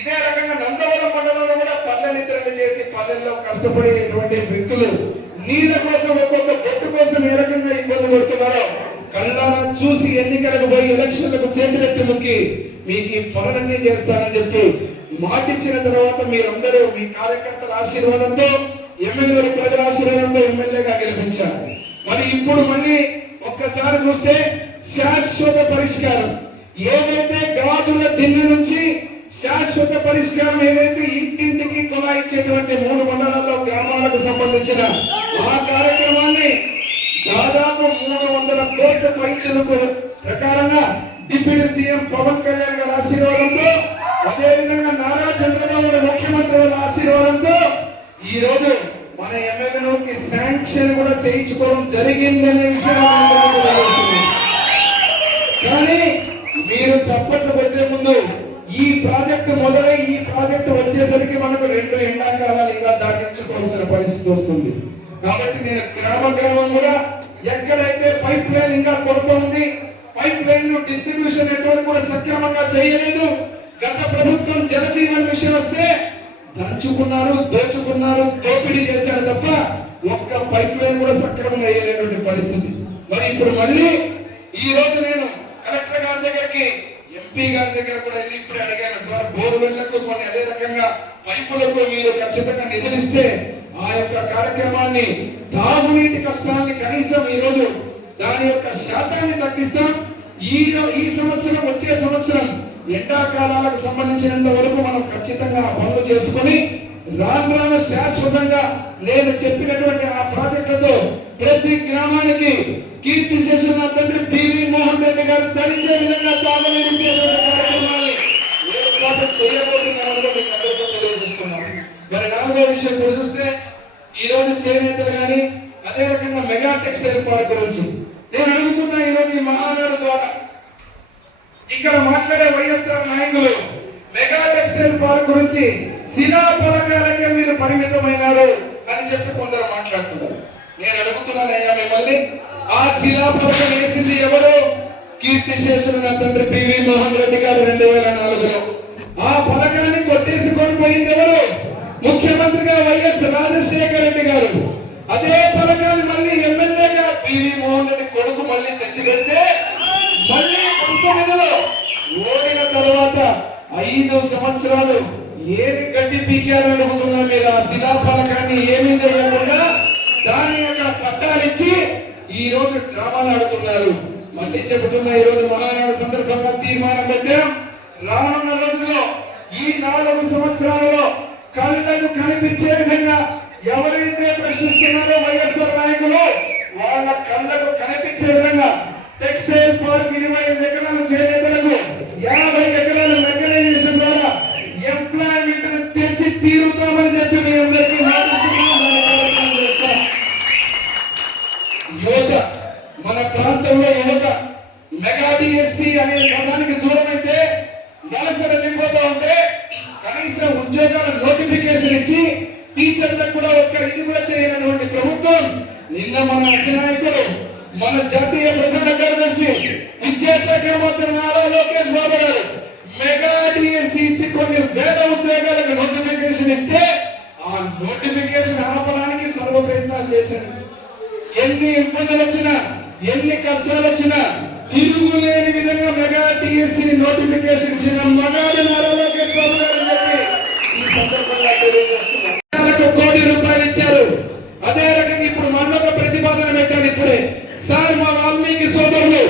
ఇదే రకంగా నందవరం మండలంలో కూడా పల్లెని తిరగ చేసి పల్లెల్లో కష్టపడేటువంటి వ్యక్తులు నీళ్ళ కోసం, ఒక్కొక్క బొట్టు కోసం ఏ రకంగా ఇబ్బంది పడుతున్నారో కళ్ళారా చూసి ఎన్నికలకు పోయి ఎలక్షన్లకు చేతులెత్తి మొక్కి మీకు ఈ పనులన్నీ చేస్తానని చెప్పి మాటిచ్చిన తర్వాత మీరందరూ మీ కార్యకర్తల ఆశీర్వాదంతో, ఎమ్మెల్యేల ప్రజల ఆశీర్వాదంతో ఎమ్మెల్యేగా గెలిపించారు. మరి ఇప్పుడు మళ్ళీ ఒక్కసారి చూస్తే శాశ్వత పరిష్కారం ఏదైతే గాజుల దిన్నె నుంచి శాశ్వత పరిష్కారం ఏదైతే ఇంటింటికి కొలాయిచ్చేటువంటి 3 మండలాల్లో గ్రామాలకు సంబంధించిన ఆ కార్యక్రమాన్ని దాదాపు 300 కోట్ల పైచలకు ప్రకారంగా డిప్యూటీ సీఎం పవన్ కళ్యాణ్ గారి ఆశీర్వాదంతో, అదేవిధంగా నారా చంద్రబాబు ముఖ్యమంత్రి గారి ఆశీర్వాదంతో ఈ రోజు మన ఎమ్మెల్యేకి శాంక్షన్ కూడా చేయించుకోవడం జరిగిందనే విషయం కానీ మీరు చప్పట్లు పెట్టే ముందు ఈ ప్రాజెక్టు మొదలై ఈ ప్రాజెక్టు వచ్చేసరికి మనకు 2 ఎండాకాలాలు ఇంకా దాటించుకోవాల్సిన పరిస్థితి వస్తుంది. కాబట్టి నేను గ్రామం కూడా ఎక్కడైతే పైప్ లైన్ ఇంకా కొరత ఉంది, పైప్ లైన్ డిస్ట్రిబ్యూషన్ నెట్వర్క్ కూడా సక్రమంగా చేయలేదు. గత ప్రభుత్వం జలజీవన్ మిషన్ వస్తే దంచుకున్నారు, దోచుకున్నారు, దోపిడీ చేశారు తప్ప ఒక్క పైప్ లైన్ కూడా సక్రమంగా అయ్యేటువంటి పరిస్థితి. మరి ఇప్పుడు మళ్ళీ ఈ రోజు నేను కలెక్టర్ గారి దగ్గరికి, ఎంపీ గారి దగ్గర కూడా వెళ్ళి ఇప్పుడు అడిగాను, సార్ బోర్వెళ్లకు కొన్ని అదే రకంగా పైపులకు మీరు ఖచ్చితంగా నిధులిస్తే ఆ యొక్క కార్యక్రమాన్ని, తాగునీటి కష్టాన్ని కనీసం ఈ రోజు దాని యొక్క శాతాన్ని తగ్గిస్తాం. ఈ సంవత్సరం, వచ్చే సంవత్సరం ఎండాకాలాలకు సంబంధించినంత వరకు మనం ఖచ్చితంగా పనులు చేసుకొని రాను శాశ్వతంగా నేను చెప్పినటువంటి ఆ ప్రాజెక్టులతో ప్రతి గ్రామానికి కీర్తి శేషుల తండ్రి పివి మోహన్ రెడ్డి గారు తలిచే విధంగా తాగునీరించేటువంటి కార్యక్రమాన్ని ఏర్పాటు చేయబోతున్నామని మీకు అందరికీ తెలియజేస్తున్నాను. మరి 4వ విషయం కూడా చూస్తే ఈ రోజు చేనేతలు కానీ, అదే రకంగా మెగా టెక్స్టైల్ పార్క్ గురించి నేను అడుగుతున్నా. ఈ రోజు ఈ మహానాడు ద్వారా ఇక్కడ మాట్లాడే వైఎస్ఆర్ నాయకులు మెగా టెక్స్టైల్ పార్క్ గురించి శిలా పలకాలకే మీరు పరిమితమైనారు అని చెప్పి కొందరు మాట్లాడుతున్నారు. నేను అడుగుతున్నానయ్యా మిమ్మల్ని, ఆ శిలాఫలకం వేసింది ఎవరు? కీర్తిశేషులు నా తండ్రి పివి మోహన్ రెడ్డి గారు 2004లో. ఆ పథకాన్ని కొట్టేసుకొని పోయింది ఎవరు? ముఖ్యమంత్రిగా వైఎస్ రాజశేఖర రెడ్డి గారు. అదే పథకాన్ని మళ్ళీ ఎమ్మెల్యేగా పివి మోహన్ రెడ్డి కొడుకు మళ్ళీ తెచ్చిపెడితే మళ్ళీ 19లో ఓడిన తర్వాత 5 సంవత్సరాలు ఏమి గడ్డి పీకారని అడుగుతున్నా మీరు? ఆ శిలాఫలకాన్ని ఏమి చేయకుండా దాని యొక్క పట్టాలిచ్చి ఈ రోజు డ్రామాలు ఆడుతున్నారు. మళ్ళీ చెబుతున్నా, ఈ రోజు మహానాడు సందర్భంగా తీర్మానం పెట్టాం. రానున్న రోజుల్లో ఈ 4 సంవత్సరాలలో కళ్ళకు కనిపించే విధంగా ఎవరైతే ప్రశ్నిస్తున్నారో వైఎస్ఆర్ నాయకులు, వాళ్ళ కళ్ళకు కనిపించే విధంగా టెక్స్టైల్ పార్క్ 25 ఎకరాల చేనేతలకు 50 ఎకరాల మెకనైజేషన్ ద్వారా ఎంప్లాయ్మెంట్ తెచ్చి తీరుతామని చెప్పి మీ అందరికీ యువత, మన ప్రాంతంలో యువత మెగా డిఎస్సి అనే పదానికి దూరం అయితే వలసలు వెళ్ళిపోతా ఉంటే కనీసం ఉద్యోగాల నోటిఫికేషన్ ఇచ్చి టీచర్లకు కూడా ఒక్క ఇది కూడా చేయనటువంటి ప్రభుత్వం నిన్న మన అధినాయకుడు, మన జాతీయ ప్రధాన కార్యదర్శి విద్యాశాఖ మంత్రి నారా లోకేష్ బాబు గారు మెగా డిఎస్సి ఇచ్చి కొన్ని వేల ఉద్యోగాలకు నోటిఫికేషన్ ఇస్తే ఆ నోటిఫికేషన్ ఆపడానికి సర్వ ప్రయత్నాలు చేశారు. ఎన్ని ఇబ్బందులు వచ్చినా, ఎన్ని కష్టాలు వచ్చినా తిరుగులేని విధంగా మెగా డిఎస్సి నోటిఫికేషన్ ఇచ్చిన మగాడు నారా లోకేష్ బాబు గారు అని చెప్పి ఈ సందర్భంగా తెలియజేస్తున్నారు. 1 కోటి రూపాయలు ఇచ్చారు. అదే రకంగా ఇప్పుడు మరొక ప్రతిపాదన పెట్టాను ఇప్పుడే. సార్, మా వాల్మీకి సోదరులు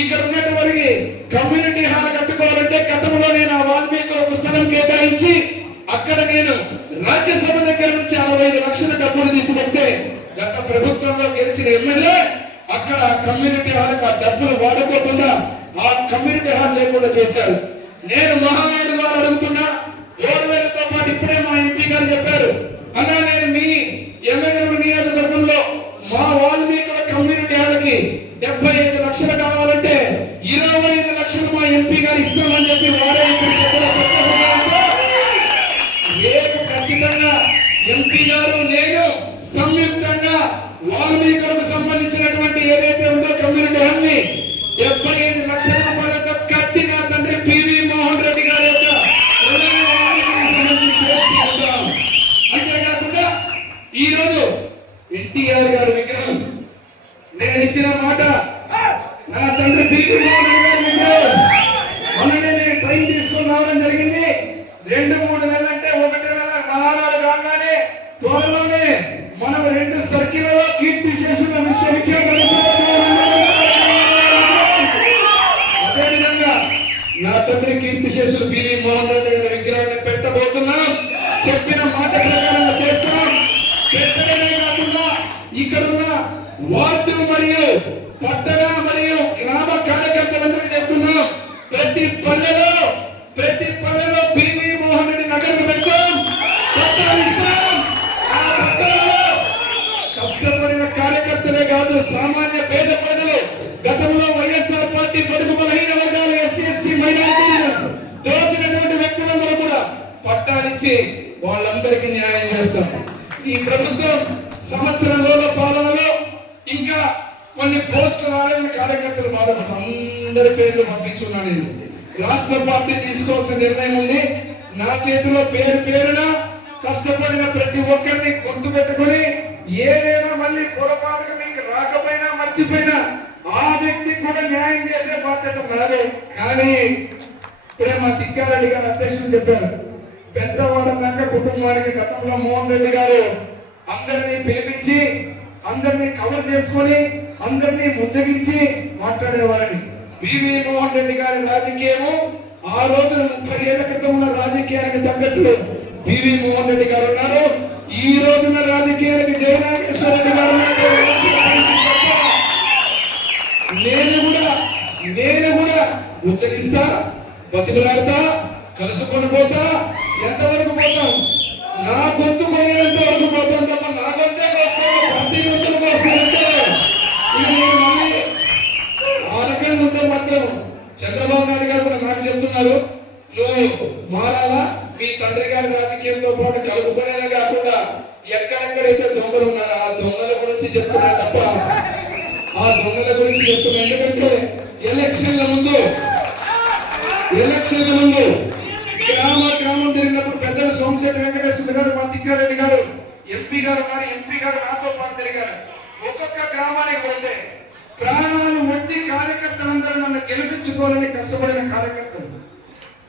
ఇక్కడ ఉన్నటువంటి కమ్యూనిటీ హాల్ కట్టుకోవాలంటే గతంలో నేను ఆ వాల్మీకి స్థలం కేటాయించి అక్కడ నేను రాజ్యసభ దగ్గర నుంచి 65 లక్షల డబ్బులు తీసుకొస్తే గత ప్రభుత్వంలో గెలిచిన ఎమ్మెల్యే అక్కడ కమ్యూనిటీ హాల్ ఆ డబ్బులు వాడుకోకుండా ఆ కమ్యూనిటీ హాల్ లేకుండా చేశారు. నేను మహానాడు ద్వారా అడుగుతున్నా, 7,000తో పాటు ఇప్పుడే మా ఎంపీ గారు చెప్పారు, అన్నా నేను మీ ఎమ్మెల్యే నియోజకవర్గంలో మా వాల్మీకుల కమ్యూనిటీ హాల్కి 75 లక్షలు కావాలంటే 25 లక్షలు మా ఎంపీ గారు ఇస్తామని చెప్పి వారే ఇప్పుడు చెప్పడం రేపు ఖచ్చితంగా ఎంపీ గారు నేను సంయుక్తంగా వాల్మీకులకు సంబంధించినటువంటి ఏదైతే ఉందో కమ్యూనిటీ హాల్ని 75 లక్షల రూపాయలతో కట్టి నా తండ్రి పివి మోహన్ రెడ్డి గారి యొక్క అంతేకాకుండా ఈ రోజు ఎన్టీఆర్ గారి విగ్రహం నేను ఇచ్చిన మాట, నా తండ్రి పివి మోహన్ రెడ్డి గారి విగ్రహం మొన్ననే నేను టైం తీసుకొని రావడం జరిగింది. 2-3 నెలలంటే 1 నెల మహానాడు కాగానే త్వరలోనే మనం 2 సర్కిల్లో కీర్తిశేషుల విశ్వవిద్యాలయం అదేవిధంగా నా తండ్రి కీర్తిశేషులు పివి మోహన్ రెడ్డి గారి విగ్రహాన్ని పెట్టబోతున్నాం. చెప్పిన మాట ప్రకారం చేస్తాం. పెట్టడమే కాకుండా ఇక్కడున్న వార్డు మరియు పట్టణ మరియు గ్రామ కార్యకర్తలందరికీ చెప్తున్నాం, ప్రతి పల్లెలో పివి మోహన్ రెడ్డి నగరం పెడతాం, పట్టాలు ఇస్తాం. ఆ పట్టాలలో కష్టపడిన కార్యకర్తలే కాదు, సామాన్య పేద ప్రజలు, గతంలో వైఎస్ఆర్ పార్టీ బడుగు బలహీన వర్గాలు ఎస్సీ ఎస్టీ మైనారిటీలను దోచినటువంటి వ్యక్తులందరూ కూడా పట్టాలిచ్చి వాళ్ళందరికీ న్యాయం చేస్తాం. ఈ ప్రభుత్వం సంవత్సరంలో పాలనలో ఇంకా కొన్ని పోస్టులు రాలేని కార్యకర్తలు బాధపడతారు. అందరి పేర్లు పంపించున్నాను. నేను రాష్ట్ర పార్టీ తీసుకోవాల్సిన నిర్ణయం ఉంది. నా చేతిలో పేరున కష్టపడిన ప్రతి ఒక్కరిని గుర్తు పెట్టుకుని ఏదైనా మళ్ళీ పొరపాటుగా మీకు రాకపోయినా మర్చిపోయినా ఆ వ్యక్తికి కూడా న్యాయం చేసే బాధ్యత నాదే. కానీ ఇప్పుడే మా తిక్కారెడ్డి గారు అధ్యక్షులు చెప్పారు, పెద్దవాడన్నాక కుటుంబానికి గతంలో మోహన్ రెడ్డి గారు అందరినీ పిలిపించి అందరినీ కవర్ చేసుకొని అందరినీ ముద్దగించి మాట్లాడేవారని. పివి మోహన్ రెడ్డి గారి రాజకీయము ఆ రోజున 30 ఏళ్ల క్రితం ఉన్న రాజకీయానికి తగ్గట్లు పివి మోహన్ రెడ్డి గారు ఉన్నారు. ఈ రోజున రాజకీయానికి జయనాగేశ్వర రెడ్డి గారు నేను కూడా ఉచ్చరిస్తా, బతిమలాడతా, కలుసుకొని పోతా. ఎంతవరకు పోతాం? నా గొంతు పోయేంత వరకు పోతాం తప్ప నా గొంతే వస్తాను, పార్టీ గొంతులకు వస్తానంటే ఇక నేను మళ్ళీ ఆ రకంగా ఉంటే మాత్రం చంద్రబాబు నాయుడు గారు కూడా నాకు చెప్తున్నారు, నువ్వు మారాలా, మీ తండ్రి గారి రాజకీయంతో పాటు కలుపుకునేలా కాకుండా ఎక్కడెక్కడైతే దొంగలు ఉన్నారో ఆ దొంగల గురించి చెప్తా పనుల గురించి చెప్తున్నా. ఎందుకంటే ఎలక్షన్ల ముందు గ్రామం తిరిగినప్పుడు పెద్దలు సోమశేఖర వెంకటేశ్వర గారు, మా తిక్కారెడ్డి గారు, ఎంపీ గారు నాతో పాటు తిరిగారు. ఒక్కొక్క గ్రామానికి పోతే ప్రాణాలు వడ్డీ కార్యకర్తలందరూ నన్ను గెలిపించుకోవాలని కష్టపడిన కార్యకర్తలు.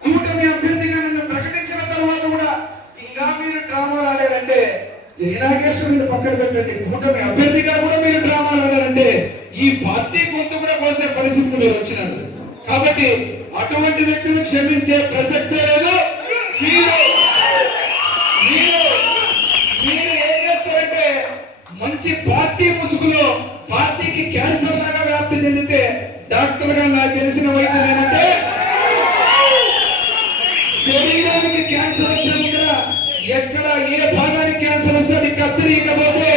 కూటమి అభ్యర్థిగా నన్ను ప్రకటించిన తర్వాత కూడా ఇంకా మీరు డ్రామాలు ఆడారంటే, జయనాగేశ్వరుని పక్కన పెట్టండి, కూటమి అభ్యర్థిగా కూడా మీరు డ్రామాలు ఆడారంటే ఈ పార్టీ గొంతు కూడా కోసే పరిస్థితులు మీరు వచ్చినారు. కాబట్టి అటువంటి వ్యక్తులను క్షమించే ప్రసక్తే లేదు. మీరు ఏం చేస్తారంటే, మంచి పార్టీ ముసుగులో పార్టీకి క్యాన్సర్ లాగా వ్యాప్తి చెందితే డాక్టర్ గా నాకు తెలిసిన వైద్యం ఏంటంటే, శరీరానికి క్యాన్సర్ వచ్చిన ఎక్కడ ఏ భాగానికి క్యాన్సర్ వస్తే అది కత్తిరీయకపోతే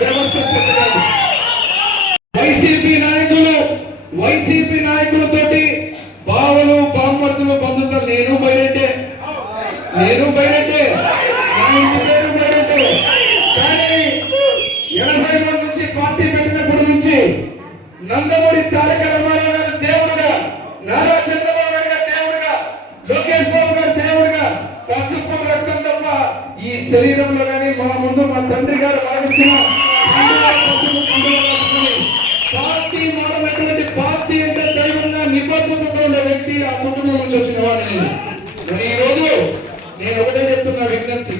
వ్యవస్థ సరికాదు. వైసీపీ నాయకులతోటి బావలు బామ్మర్దులు బంధువులు నేను బయటంటే కానీ 80 నుంచి పార్టీ పెట్టినప్పటి నుంచి నందమూరి తారక రామారావు గారు దేవుడుగా, నారా చంద్రబాబు నాయుడు గారు దేవుడుగా, లోకేష్ బాబు గారు దేవుడుగా, పసుపు రక్తం తప్ప ఈ శరీరంలో కానీ మా ముందు మా తండ్రి గారు భావించిన పార్టీ మారినటువంటి పార్టీ అంటే దైవంగా నిబద్ధతతో ఉండే వ్యక్తి, ఆ కుటుంబం నుంచి వచ్చిన వాడిని. మరి ఈ రోజు నేను ఒకటే చెప్తున్నా విజ్ఞప్తి,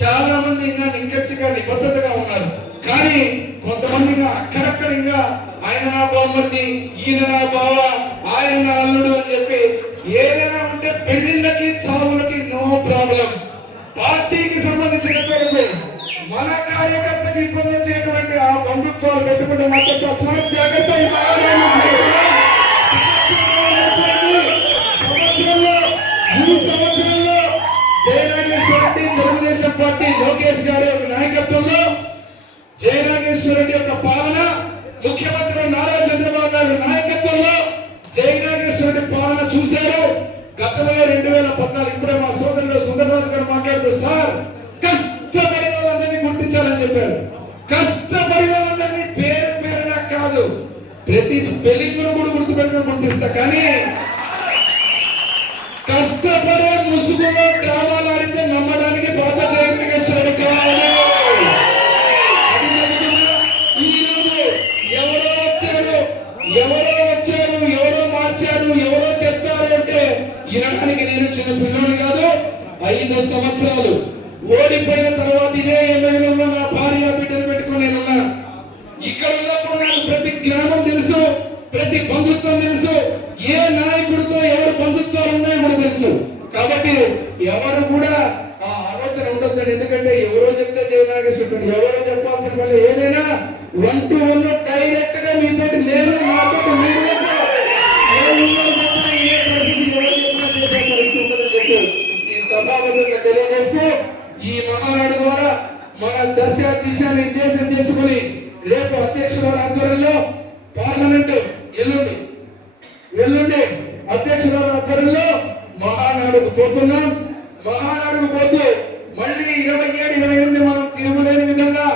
చాలా మంది ఇంకా నిక్కచ్చిగా నిబద్ధతగా ఉన్నారు. కానీ కొంతమంది అక్కడక్కడ ఇంకా ఆయన నా బామ్మర్ది, ఈయన నా బావ, ఆయన నా అల్లుడు అని చెప్పి ఏదైనా ఉంటే పెళ్లిళ్ళకి చావులకి నో ప్రాబ్లం. పార్టీకి సంబంధించినటువంటి మన కార్యకర్తకి ఇబ్బంది వచ్చేటువంటి ఆ బంధుత్వాలు పెట్టుకుంటే మాత్రం తస్మాత్ జాగ్రత్త. ఈ సంవత్సరంలో జయనాగేశ్వర రెడ్డి తెలుగుదేశం పార్టీ లోకేష్ గారి నాయకత్వంలో, జయనాగేశ్వర రెడ్డి యొక్క పాలన, ముఖ్యమంత్రి నారా చంద్రబాబు గారి నాయకత్వంలో జయనాగేశ్వర రెడ్డి పాలన చూశారు. గతంలో 2014 ఇప్పుడే మా సోదరులు సుందరరాజు గారు మాట్లాడుతూ, సార్ కష్టపడిన వాళ్ళందరినీ గుర్తించాలని చెప్పారు. కష్టపడిన వాళ్ళందరినీ పేరున కాదు, ప్రతి స్పెల్లింగ్ కూడా గుర్తిస్తా. కానీ కష్టపడే ముసుగులో డ్రామాలు ఆడితే నమ్మడానికి పాత జయనాగేశ్వరుడు కాదు. ఎవరో మార్చారు, ఎవరో చెప్తారు అంటే వినడానికి నేను చిన్న పిల్లోని కాదు. 5 సంవత్సరాలు ఓడిపోయిన తర్వాత ఇదే ఎమ్మెల్యేలో నా భార్య బిడ్డను పెట్టుకుని నేనున్నా. ఇక్కడ ఉన్నప్పుడు నాకు ప్రతి గ్రామం తెలుసు, ప్రతి బంధుత్వం తెలుసు, ఏ నాయకుడితో ఎవరు బంధుత్వాలు ఉన్నాయో కూడా తెలుసు. కాబట్టి ఎవరు కూడా ఆ ఆలోచన ఉండదు. ఎందుకంటే ఎవరో చెప్తే జయనాగేశ్వరుడు, ఎవరో చెప్పాల్సిన వాళ్ళు ఏదైనా 1-to-1 డైరెక్ట్ గా మీతో నేను నాతో మీరు ఈ సభాపతిగా తెలియజేస్తూ, ఈ మహానాడు ద్వారా మన దశ దిశ నిర్దేశం చేసుకుని రేపు అధ్యక్షుల ఆధ్వర్యంలో పార్లమెంట్ ఎల్లుండి అధ్యక్షుల ఆధ్వర్యంలో మహానాడుకు పోతున్నాం. మహానాడుకు పోతూ మళ్ళీ 27, 28 మనం తిరుగులేని విధంగా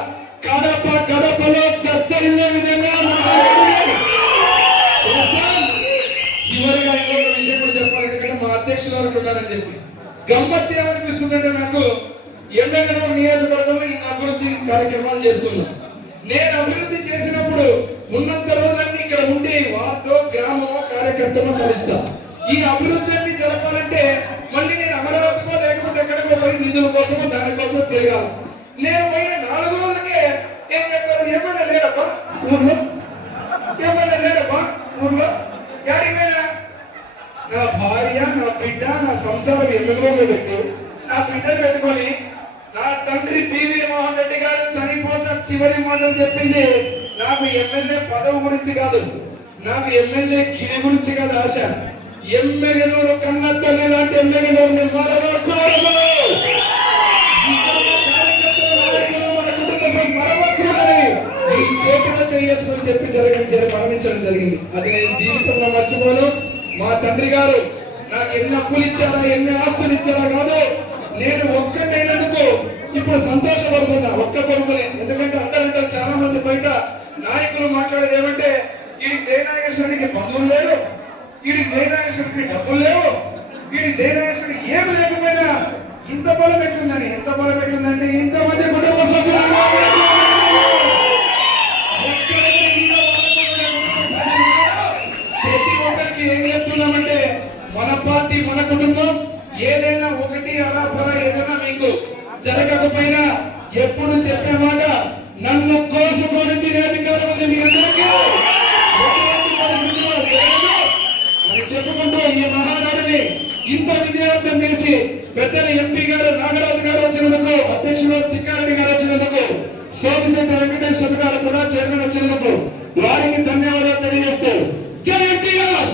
గడపలో దత్తరిల్లే విధంగా చివరిగా ఇంకొక విషయం కూడా చెప్పాలి. ఎందుకంటే మా అధ్యక్షుల వారికి ఉన్నారని చెప్పి గమ్మత్తు ఏమనిపిస్తుందంటే, నాకు ఎమ్మెల్యే నియోజకవర్గంలో ఈ అభివృద్ధి కార్యక్రమాలు చేస్తున్నాం. నేను అభివృద్ధి చేసినప్పుడు ఉన్నంత రోజులన్నీ ఇక్కడ ఉండి వార్డో గ్రామమో కార్యకర్తలో కలుస్తా. ఈ అభివృద్ధి జరపాలంటే మళ్ళీ నేను అమరావతికో లేకపోతే ఎక్కడికో పోయి నిధుల కోసమో దానికోసం తిరగాలి. నేను పోయిన 4 రోజులకే ఏం చెప్పారు, ఎమ్మెల్యే లేడప్పా ఊర్లో, యాడిపోయినా నా భార్య, నా బిడ్డ, నా సంసారం ఎమ్మెల్యేలో పెట్టి నా బిడ్డను పెట్టుకొని నా తండ్రి పివి మోహన్ రెడ్డి గారు చనిపోతా చివరి మాటలు చెప్పింది నాకు ఎమ్మెల్యే పదవి గురించి కాదు, నాకు ఎమ్మెల్యే గిరి గురించి కాదు ఆశ. ఎమ్మెల్యేలు కన్న తల్లి లాంటి ఎమ్మెల్యేలు మరవకూడదు. ఈ చేతిలో చేసుకొని చెప్పి మరణించడం జరిగింది. అది నేను జీవితంలో మర్చిపోను. మా తండ్రి గారు నాకు ఎన్ని అప్పులు ఇచ్చారా, ఎన్ని ఆస్తులు ఇచ్చారా కాదు, నేను ఒక్కటైనందుకు ఇప్పుడు సంతోషపడుతున్నా, ఒక్క కొడుకుని. ఎందుకంటే అందరంటారు చాలా మంది బయట నాయకులు మాట్లాడేది ఏమంటే, వీడి జయనాగేశ్వరికి బంధువులు లేరు, వీడి జయనాగేశ్వరికి డబ్బులు లేవు, వీడి జయనాగేశ్వరికి ఏమి లేకపోయినా ఇంత బలం ఎట్లుందని, ఎంత బలం ఎట్లుందంటే ఇంతమంది కుటుంబ సభ్యులు ప్రతి ఒక్కరికి ఏం చెప్తున్నామంటే మన పార్టీ మన కుటుంబం. ఏదైనా ఒకటి అలా పొర ఏదైనా మీకు జరగకపోయినా ఎప్పుడు చెప్పే మాట, నన్ను కోసుకొని తినే అధికారం ఉంది మీ అందరికీ. ఎటువంటి పరిస్థితుల్లో జరగదు అని చెప్పుకుంటూ ఈ మహానాడిని ఇంత విజయవంతం చేసి పెద్దల ఎంపీ గారు నాగరాజు గారు వచ్చినందుకు, అధ్యక్షుడు తిక్కారెడ్డి గారు వచ్చినందుకు, సోమిశెట్టి వెంకటేశ్వర గారు కూడా చైర్మన్ వచ్చినందుకు వారికి ధన్యవాదాలు తెలియజేస్తూ జై ఎన్టీఆర్.